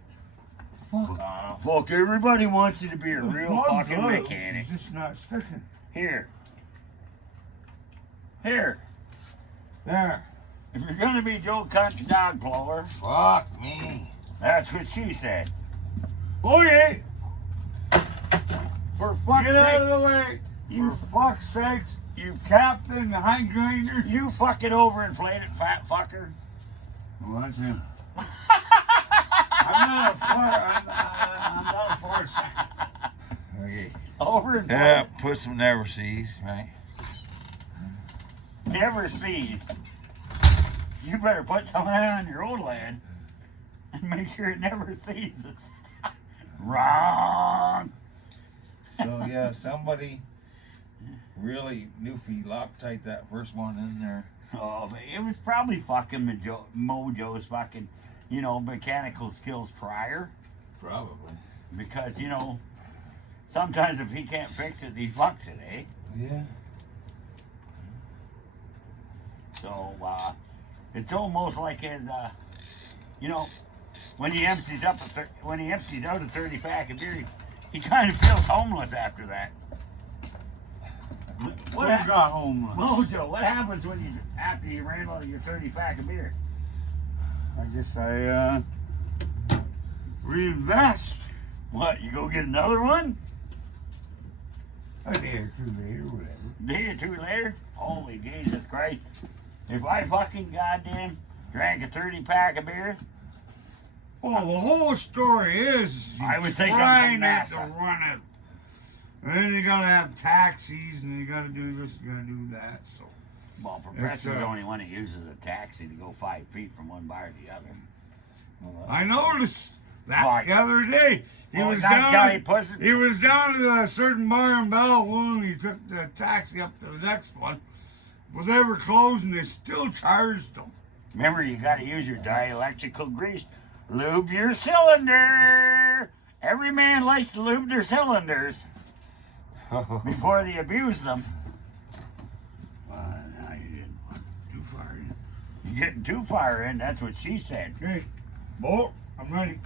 Fuck off. Fuck, everybody wants you to be a The real plug's fucking loose, mechanic. It's just not sticking. Here. Here. There. If you're gonna be Joe Cunt's dog blower, Fuck me. that's what she said. Okay, For fuck's get out of sake, the way. You- For fuck's sakes, you Captain High Grinder. you fucking overinflated fat fucker. Well, that's him. I'm not a I'm not a force. Okay. Overinflated. Yeah, put some never sees, right? Never seized. You better put some of that on your old land and make sure it never seizes. Wrong. So yeah, somebody really Newfie Loctite that first one in there. Oh, but it was probably fucking Mojo's fucking, mechanical skills prior. Probably. Because, sometimes if he can't fix it, he fucks it, eh? Yeah. So, it's almost like his, when he empties out a 30 pack of beer, he kind of feels homeless after that. What got home? Mojo, what happens after you ran out of your 30 pack of beer? I guess I reinvest. What, you go get another one? A day or two later, whatever. Day or two later? Holy Jesus Christ. If I fucking goddamn drank a 30 pack of beer, Well, the whole story is I would think I'm trying from not to NASA. run it. And then you gotta have taxis, and you gotta do this, you gotta do that. So well, Professor's It's, the only one that uses a taxi to go 5 feet from one bar to the other. I noticed that Right. the other day. He Oh, was is that down. Johnny Pussy? He was down to a certain bar in Belleville, and he took the taxi up to the next one. Well, they were closed, and they still charged him. Remember, you got to use your dielectrical grease. Lube your cylinder. Every man likes to lube their cylinders before they abuse them. Now you didn't want too far in. You're getting too far in. That's what she said. Okay, Bolt, I'm ready.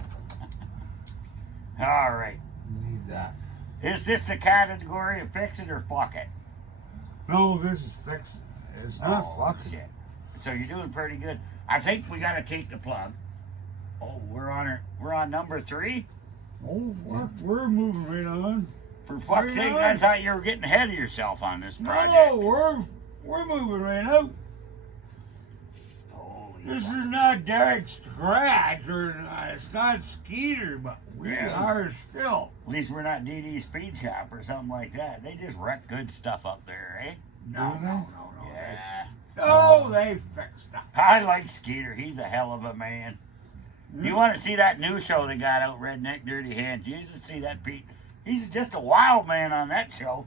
All right. You need that. Is this the category of fix it or fuck it? No, this is fixing. It's not Oh, fucking. shit. So you're doing pretty good. I think we got to take the plug. Oh, we're on number 3. Oh, we're moving right on. For fuck's sake, on. I thought you were getting ahead of yourself on this project. No, we're moving right out. Holy This fuck. is not Derek's garage, or it's not Skeeter, but we Yeah. are still. At least we're not DD's Speed Shop or something like that. They just wreck good stuff up there, eh? No. Yeah. No, they fixed it. I like Skeeter. He's a hell of a man. Hmm? You want to see that new show they got out, Redneck Dirty Hands? You should see that Pete. He's just a wild man on that show.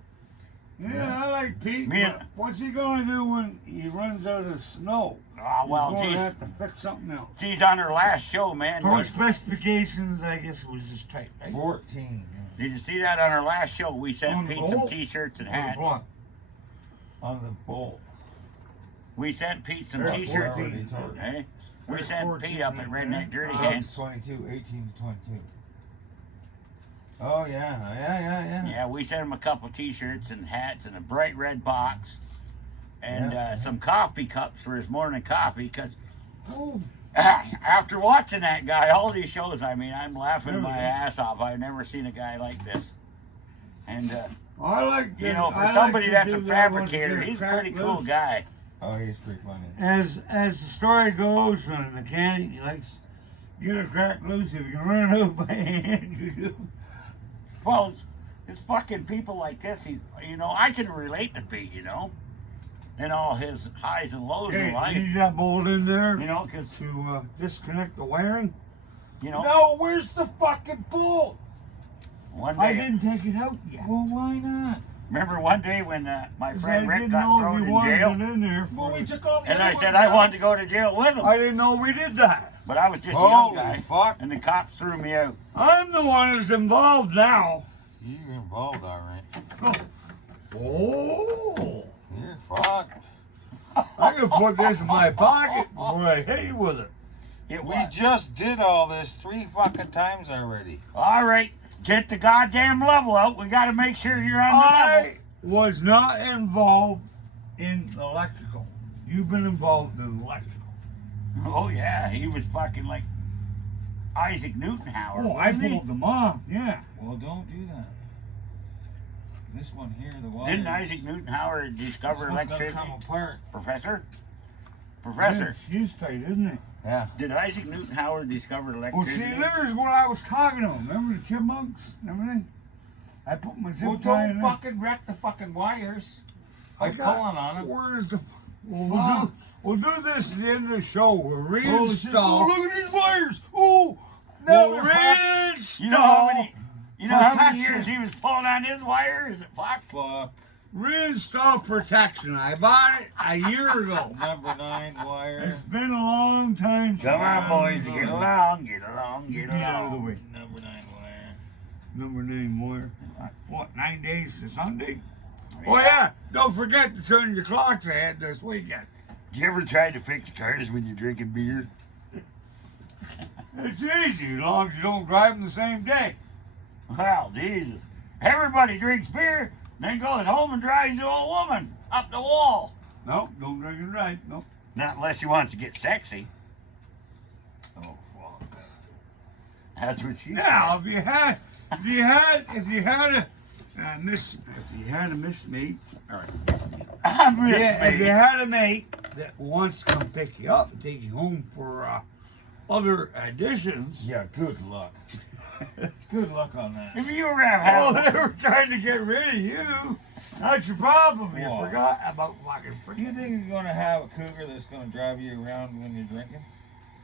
Yeah, I like Pete. Me But what's he gonna do when he runs out of snow? Oh, well, He's gonna geez. have to fix something else. She's on her last show, man. For specifications, I guess it was just tight. Right? 14. Did you see that on her last show? We On sent the Pete some bolt? t-shirts and On the hats. block. On the bolt. We sent Pete some There's t-shirts. 14. Eh? We There's sent 14 Pete up at in Redneck there. Dirty Hands Hands. 22, 18 to 22. Oh yeah. Yeah, we sent him a couple t-shirts and hats and a bright red box. And Yeah. some coffee cups for his morning coffee. Because Oh, after watching that guy, all these shows, I mean, I'm laughing There we my go. ass off. I've never seen a guy like this. And, I like. you know, I for like somebody to that's do a that once you fabricator, get he's a crack pretty cool loose. guy. Oh, he's pretty funny. As the story goes, when a mechanic he likes to get a crack loose, if you can run it out by hand, you do. Well, it's fucking people like this. I can relate to Pete, and all his highs and lows Hey, in life. you need that bolt in there Because, to disconnect the wiring. No, where's the fucking bolt? one I day, didn't take it out yet. Well, why not? remember one day when my 'Cause I friend Rick didn't got know if thrown you in wanted jail? it in there. Well, we took all the And other I said ones I out. wanted to go to jail with him. I didn't know we did that. But I was just a young Holy guy. fuck. And the cops threw me out. I'm the one who's involved now. You're involved, all right. Oh. You're fucked. I can put this in my pocket before I hit you with it. We just did all this 3 fucking times already. All right, get the goddamn level out. We got to make sure you're on the level. I was not involved in electrical. You've been involved in electrical. Oh yeah, he was fucking like Isaac Newtonhauer. Oh, I wasn't he? pulled them off, yeah. Well, don't do that. This one here, the wire. Didn't Isaac Newtonhauer discover electricity? Come apart. Professor? Yeah, she's tight, isn't it? Yeah. Did Isaac Newtonhauer discover Well, electricity? see, there's what I was talking about. Remember the chipmunks and everything? I put my zip Well, tie in don't there. fucking wreck the fucking wires. I By got- pulling on them. Where's the... Well, we'll do this at the end of the show. We'll reinstall. Oh, look at these wires. Oh, now We'll they're fucked. reinstall. You know how many? You know how many Protection. years he was pulling on his wire? Is it fuck? Fuck. Reinstall protection. I bought it a year ago. Number 9 wire. It's been a long time. Come on, boys, get along, get along, Get get out of the along. way. Number 9 wire. Number 9 wire. What, 9 days to Sunday? Oh, yeah. Don't forget to turn your clocks ahead this weekend. Did you ever try to fix cars when you're drinking beer? It's easy as long as you don't drive them the same day. Well, Jesus. Everybody drinks beer, then goes home and drives the old woman up the wall. Nope, don't drink and drive. Nope. Not unless she wants to get sexy. Oh, fuck. That's what she Now, if you had a mate, said. I miss if you me. had a mate that wants to come pick you up and take you home for other additions. Yeah, good luck. Good luck on that. If you ever have Oh, they were trying to get rid of you. That's your problem. You Whoa. forgot about fucking Do you think you're gonna have a cougar that's gonna drive you around when you're drinking?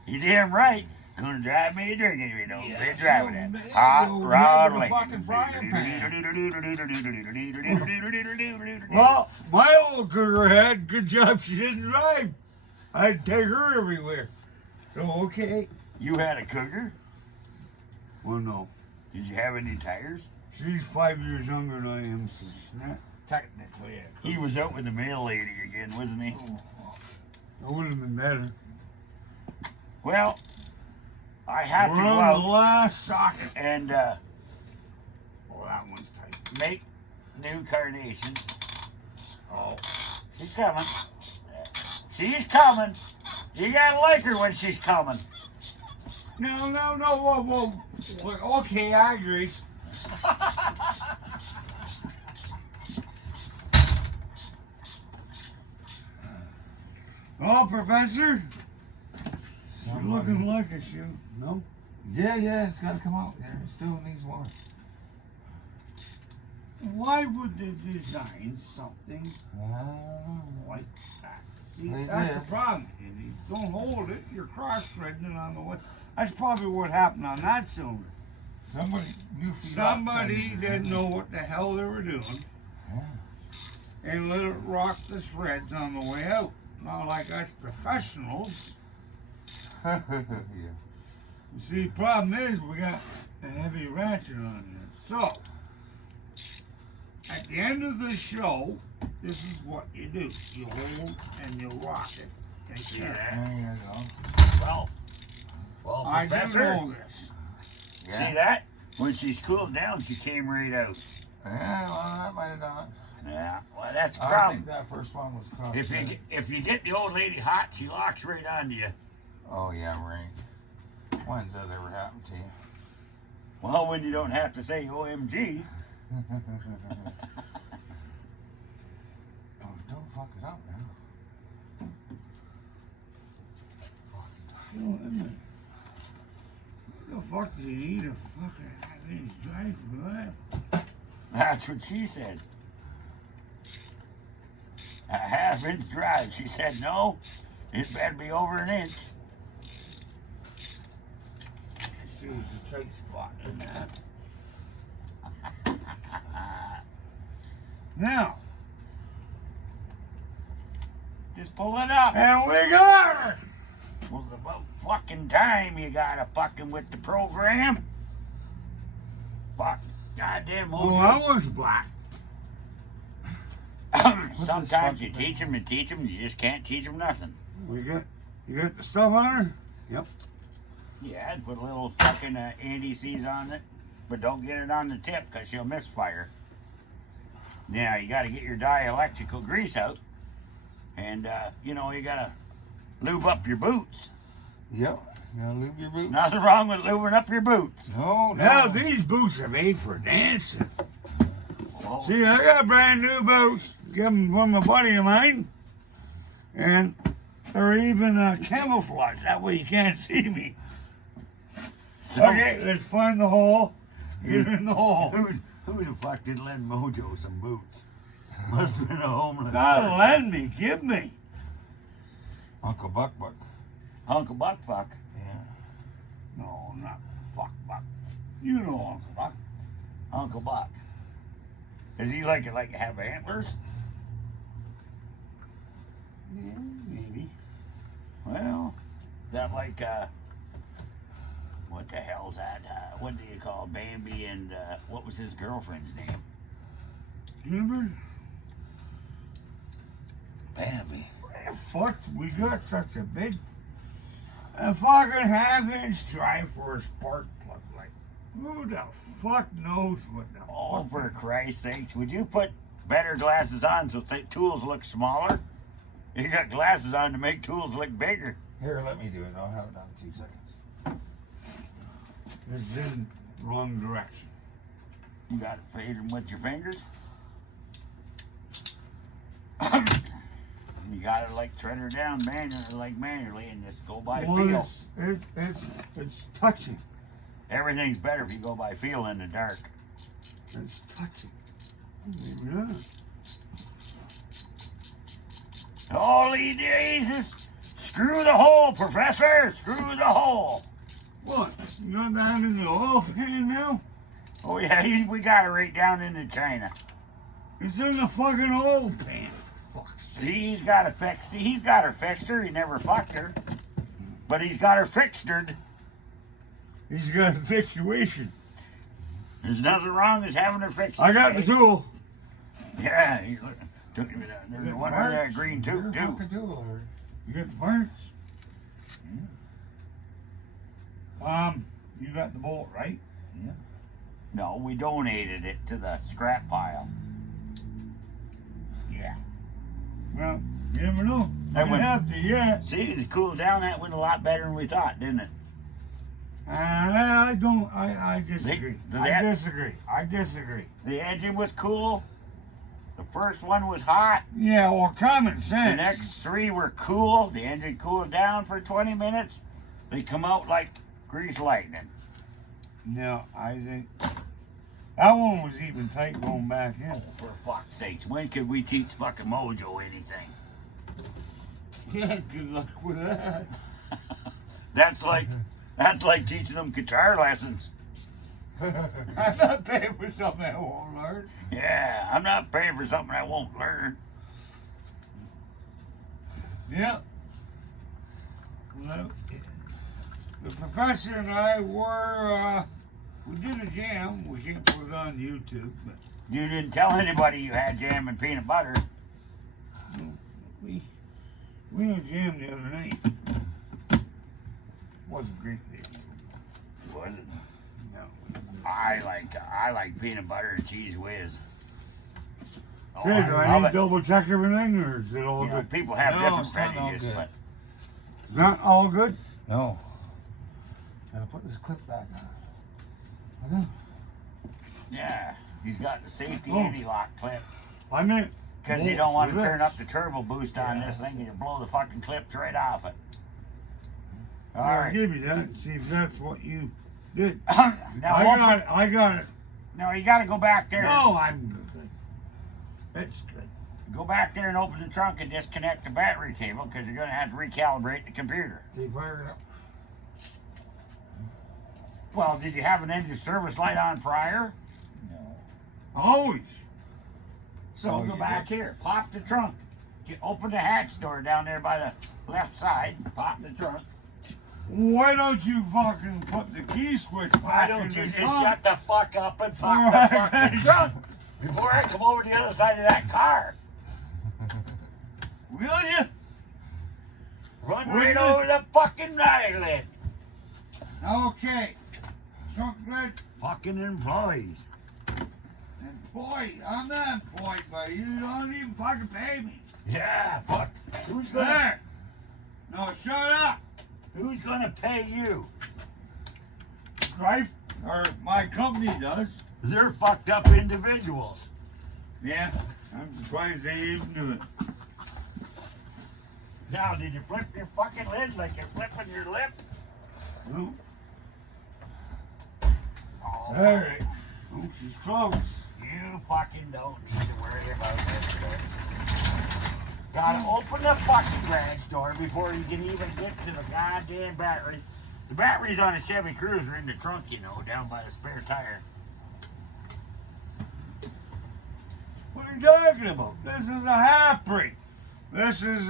you damn right. Gonna drive me drinking if you don't Yeah, quit driving so it. Hot you'll rod remember the Lincoln. fucking frying Well, my old cougar had good job she didn't drive. I'd take her everywhere. So okay. You had a cougar? Well, no. Did you have any tires? She's 5 years younger than I am, so she's not technically a He was out with the mail lady again, wasn't he? It would have been better. Well, I had We're to go on the out last socket. and Oh, that one's tight. make new carnations. Oh. She's coming. She's coming. You gotta like her when she's coming. No, whoa. Okay, I agree. Oh, Professor, you're looking like a shoe. No? Yeah, it's gotta come out there. It still needs water. Why would they design something like that? See, They that's did. the problem. If you don't hold it, you're cross-threading it on the way. That's probably what happened on that cylinder. Somebody knew Somebody didn't know what the hell they were doing and let it rock the threads on the way out. Not like us professionals. Yeah. You see, the problem is we got a heavy ratchet on here. So, at the end of the show, this is what you do. You hold and you rock it. Take care. There you go. Well, I do Professor, know this. see that? When she's cooled down, she came right out. Yeah, well, that might have done it. Yeah, well, that's the I problem. think that first one was cross. If you get the old lady hot, she locks right onto you. Oh, yeah, right. When's that ever happened to you? Well, when you don't have to say OMG. Oh, don't fuck it up now. What the fuck do you need a fucking these drive for that? That's what she said. A half-inch drive. She said no. It better be over an inch. See, it's a tight spot in that. Now, Just pull it up. and we got her. Well, it's about fucking time you got a fucking with the program. Fuck. Goddamn Oh, mojo. that one's black. Sometimes you teach them and teach them, and you just can't teach them nothing. You got the stuff on her? Yep. Yeah, I'd put a little fucking anti-seize on it, but don't get it on the tip because she'll misfire. Now you got to get your dielectrical grease out, and you know you got to lube up your boots. Yep. You gotta lube your boots. Nothing wrong with lubing up your boots. No, no. Now these boots are made for dancing. Oh. See, I got brand new boots. Give them from a buddy of mine, and they're even camouflage. That way you can't see me. So, Okay, let's find the hole. Get in the hole. who the fuck did lend Mojo some boots? Must have been a homeless. Not lend me, give me. Uncle Buck Buck. Uncle Buck fuck. Yeah. No, not fuck Buck. You know Uncle Buck. Uncle Buck. Does he like have antlers? Yeah, maybe. Well, that like what the hell's that? What do you call Bambi and what was his girlfriend's name? Remember? Bambi. Where the fuck we got such a big, fucking half-inch drive for a spark plug? Like, who the fuck knows what the Oh, fuck? for Christ's sakes, would you put better glasses on so tools look smaller? You got glasses on to make tools look bigger. Here, let me do it. I'll have it done in 2 seconds. It's in the wrong direction. You got to fade them with your fingers. You got to like tread her down manually and just go by feel. Well, it's touching. Everything's better if you go by feel in the dark. It's touching. Maybe not. Holy Jesus! Screw the hole, Professor! Screw the hole! What? You got down in the oil pan now? Oh yeah, we got it right down into China. It's in the fucking oil pan. For fuck's sake. See, he's got her fixed her. He never fucked her, but he's got her fixtured. He's got a situation. There's nothing wrong with having her fixed. I got the tool. Yeah, there's one under that green tube too. You got the parts? You got the bolt, right? Yeah. No, we donated it to the scrap pile. Yeah. Well, you never know. That You went- have to, yeah. See, it cooled down. That went a lot better than we thought, didn't it? I don't. I disagree. I disagree. The engine was cool. The first one was hot. Yeah, well, common The sense. next three were cool. The engine cooled down for 20 minutes. They come out like grease lightning. No, I think that one was even tight going back in. For fuck's sakes, when could we teach fucking Mojo anything? Yeah, good luck with that. That's like teaching them guitar lessons. I'm not paying for something I won't learn. Yeah, I'm not paying for something I won't learn. Yeah. Well, the professor and I were, we did a jam. We can't put it on YouTube, but You didn't tell anybody you had jam and peanut butter. we had a jam the other night. Wasn't great there. Was it? No. I like peanut butter and cheese whiz. Oh, Hey, do I love need it. to double check everything, or is it all You know, good? people have No, different it's not all prejudices, good. but It's not all good. No. Gotta put this clip back on. yeah, he's got the safety Oh. anti-lock clip I meant because you don't want to turn up the turbo boost on this thing and you blow the fucking clips right off it. All I'll right. give you that and see if that's what you did. Now, I got it. no, you got to go back there. No, I'm good. It's good. Go back there and open the trunk and disconnect the battery cable because you're going to have to recalibrate the computer. Keep firing up. Well, did you have an engine service light on prior? No. Always. So Oh, go you back here, pop the trunk, open the hatch door down there by the left side, pop the trunk. Why don't you fucking put the key switch back Why in don't the you just trunk? shut the fuck up and fuck Alright. the fucking trunk before I come over the other side of that car? Will you? Run Will right you? over the fucking island. Okay. Trunk lid. Fucking employees. Employed. I'm not employed, but you don't even fucking pay me. Yeah, fuck. Who's gonna There. No, shut up. Who's gonna pay you? Strife, or my company does. They're fucked up individuals. Yeah. I'm surprised they even do it. Now, did you flip your fucking lid like you're flipping your lip? No. Oh, All right. Oh, she's close. you fucking don't need to worry about this shit. Gotta open the fucking garage door before you can even get to the goddamn battery. The battery's on a Chevy Cruiser in the trunk, you know, down by the spare tire. What are you talking about? This is a half-breed. This is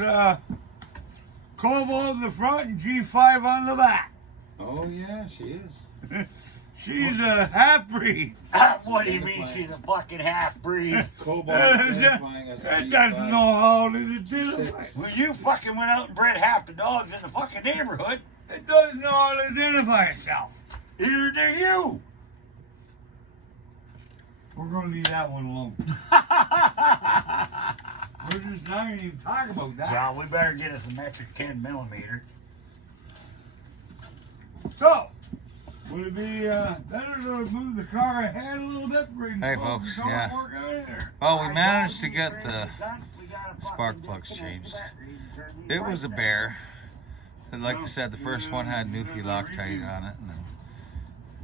Cobalt in the front and G5 on the back. Oh yeah, she is. She's a half-breed. What do you mean she's a fucking half-breed? Cobalt That identifying as a doesn't G5. know how to identify. Six. Well, you fucking went out and bred half the dogs in the fucking neighborhood. It doesn't know how to identify itself. Either do you. We're going to leave that one alone. We're just not going to even talk about that. Well, we better get us a metric 10 millimeter. So, would it be better to move the car ahead a little bit? Hey, folks, yeah. Well, we managed to get the spark plugs changed. It was a bear. And like I said, the first one had Newfie Loctite on it, and then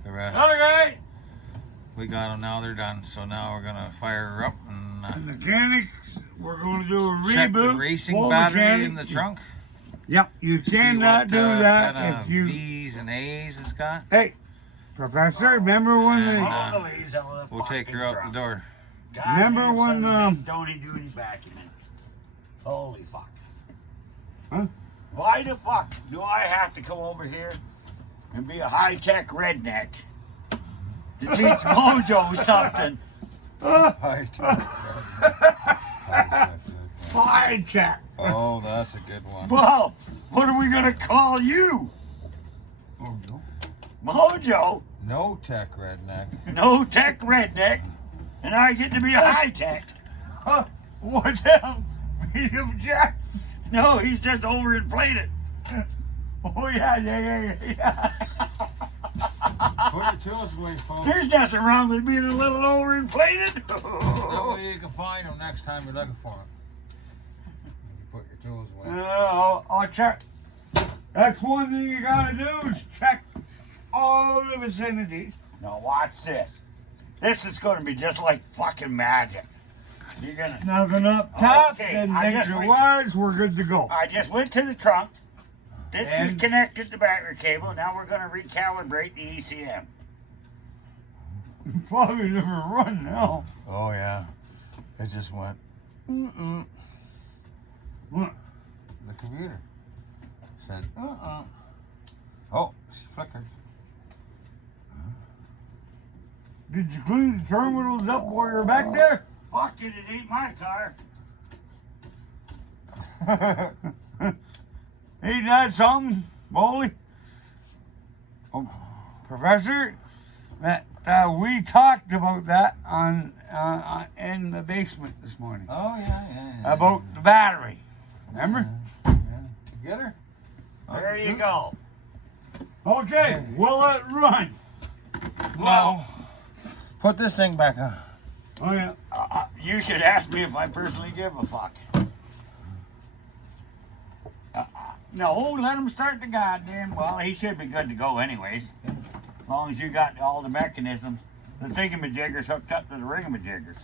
the rest. Okay. We got them now. They're done. So now we're gonna fire her up and Mechanics, we're going to do a reboot. check the racing full battery mechanic. in the trunk. Yep, you See cannot what, do that kinda if you. V's and A's it's got. Hey, Professor, remember when And, they? We'll take her out the door. Remember when, Don't he do any vacuuming? Holy fuck. Huh? Why the fuck do I have to come over here and be a high-tech redneck to teach Mojo something? High tech. Oh, that's a good one. Well, what are we gonna call you? Oh no. Mojo? No tech redneck. No tech redneck, and I get to be a high-tech. Huh? What's that? Medium jack? No, he's just overinflated. Oh yeah. Put your tools away, folks. There's nothing wrong with being a little overinflated. That way you can find them next time you're looking for them. You put your tools away. I'll check. That's one thing you gotta do is check all the vicinities. Now watch this. This is going to be just like fucking magic. You're gonna. Nothing up top, Okay, then I just nature wise, we're good to go. I just went to the trunk. This is And- connected to battery cable. Now we're going to recalibrate the ECM. Probably never run now. Oh yeah. It just went. What? The computer said, Oh, she flickered. Did you clean the terminals up while you're back there? Fuck it, it ain't my car. Ain't that something, Molly? Oh, Professor, that we talked about that on in the basement this morning Oh yeah. about the battery. Remember? Yeah. Get her? There you go. Okay, will it run? Well, put this thing back on. Oh yeah. You should ask me if I personally give a fuck. No, let him start the goddamn. Well, he should be good to go anyways. As long as you got all the mechanisms. The thingamajiggers hooked up to the ringamajiggers.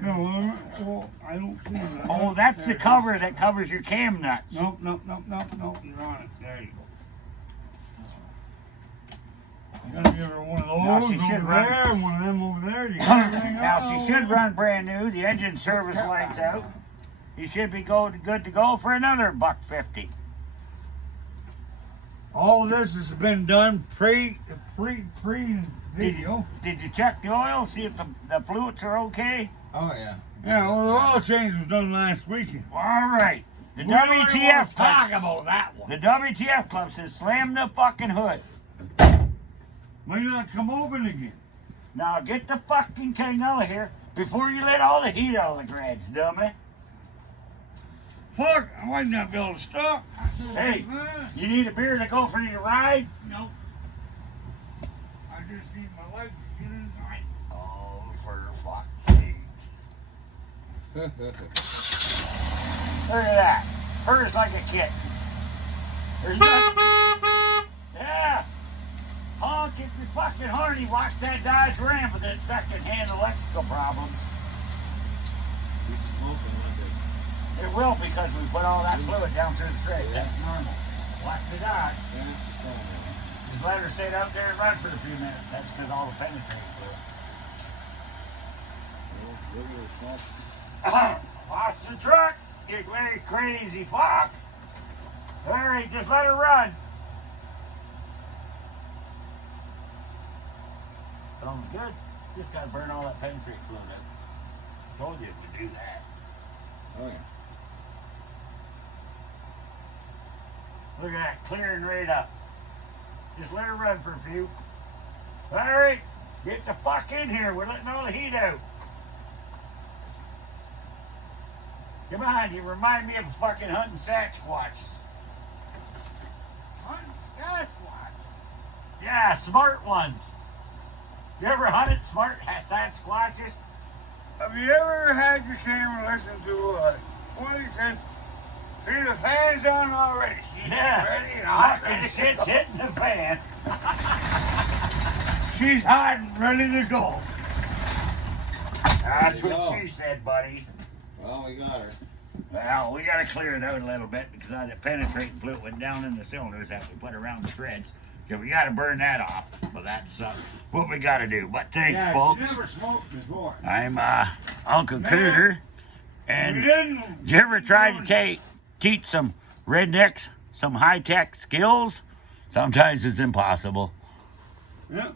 No, well, I don't see that. Oh, that's the cover that covers your cam nuts. Nope. You're on it. There you go. Gotta give her one of Now those she should over run. there, and one of them over there. You got everything Now out. she should run brand new. The engine service lights out. You should be good to go for another $150. All of this has been done pre video. Did you check the oil? See if the fluids are okay? Oh yeah. Yeah, well, the oil change was done last weekend. All right. The We don't even WTF wanna talk club. about that one. The WTF club says slam the fucking hood. Might not come open again. Now get the fucking king out of here before you let all the heat out of the garage, dummy. Fuck, I might not be able to stop. Hey, you need a beer to go for your ride? No. I just need my legs to get inside. Oh, for fuck's sake. Look at that. Purrs like a kitten. There's nothing. Yeah. Honk if you're fucking horny. Watch that Dodge Ram with that second-hand electrical problems. It will because we put all that fluid down through the tread. That's normal. Watch the Dodge. Just let her sit out there and run for a few minutes. That's because all the penetrating fluid. Watch the truck. You very crazy fuck. All right, just let her run. Sounds good. Just gotta burn all that penetrating fluid out. Told you it would do that. Oh, yeah. Look at that, clearing right up. Just let her run for a few. All right, get the fuck in here. We're letting all the heat out. Come on, you remind me of fucking hunting Sasquatches. Hunting Sasquatch? Yeah, smart ones. You ever hunted smart Sasquatches? Have you ever had your camera listen to 20 cents? See, the fan's on already. She's ready and hot. Fucking shit's hitting the fan. She's hot and ready to go. That's There you what go. she said, buddy. Well, we got her. Well, we gotta clear it out a little bit because the penetrating fluid went down in the cylinders that we put around the threads. Yeah, we gotta burn that off. But that's what we gotta do. But thanks, Yeah, folks. she never smoked before. I'm Uncle Man. Cooter. We And didn't. did you ever try to teach some rednecks some high-tech skills? Sometimes it's impossible. Yeah.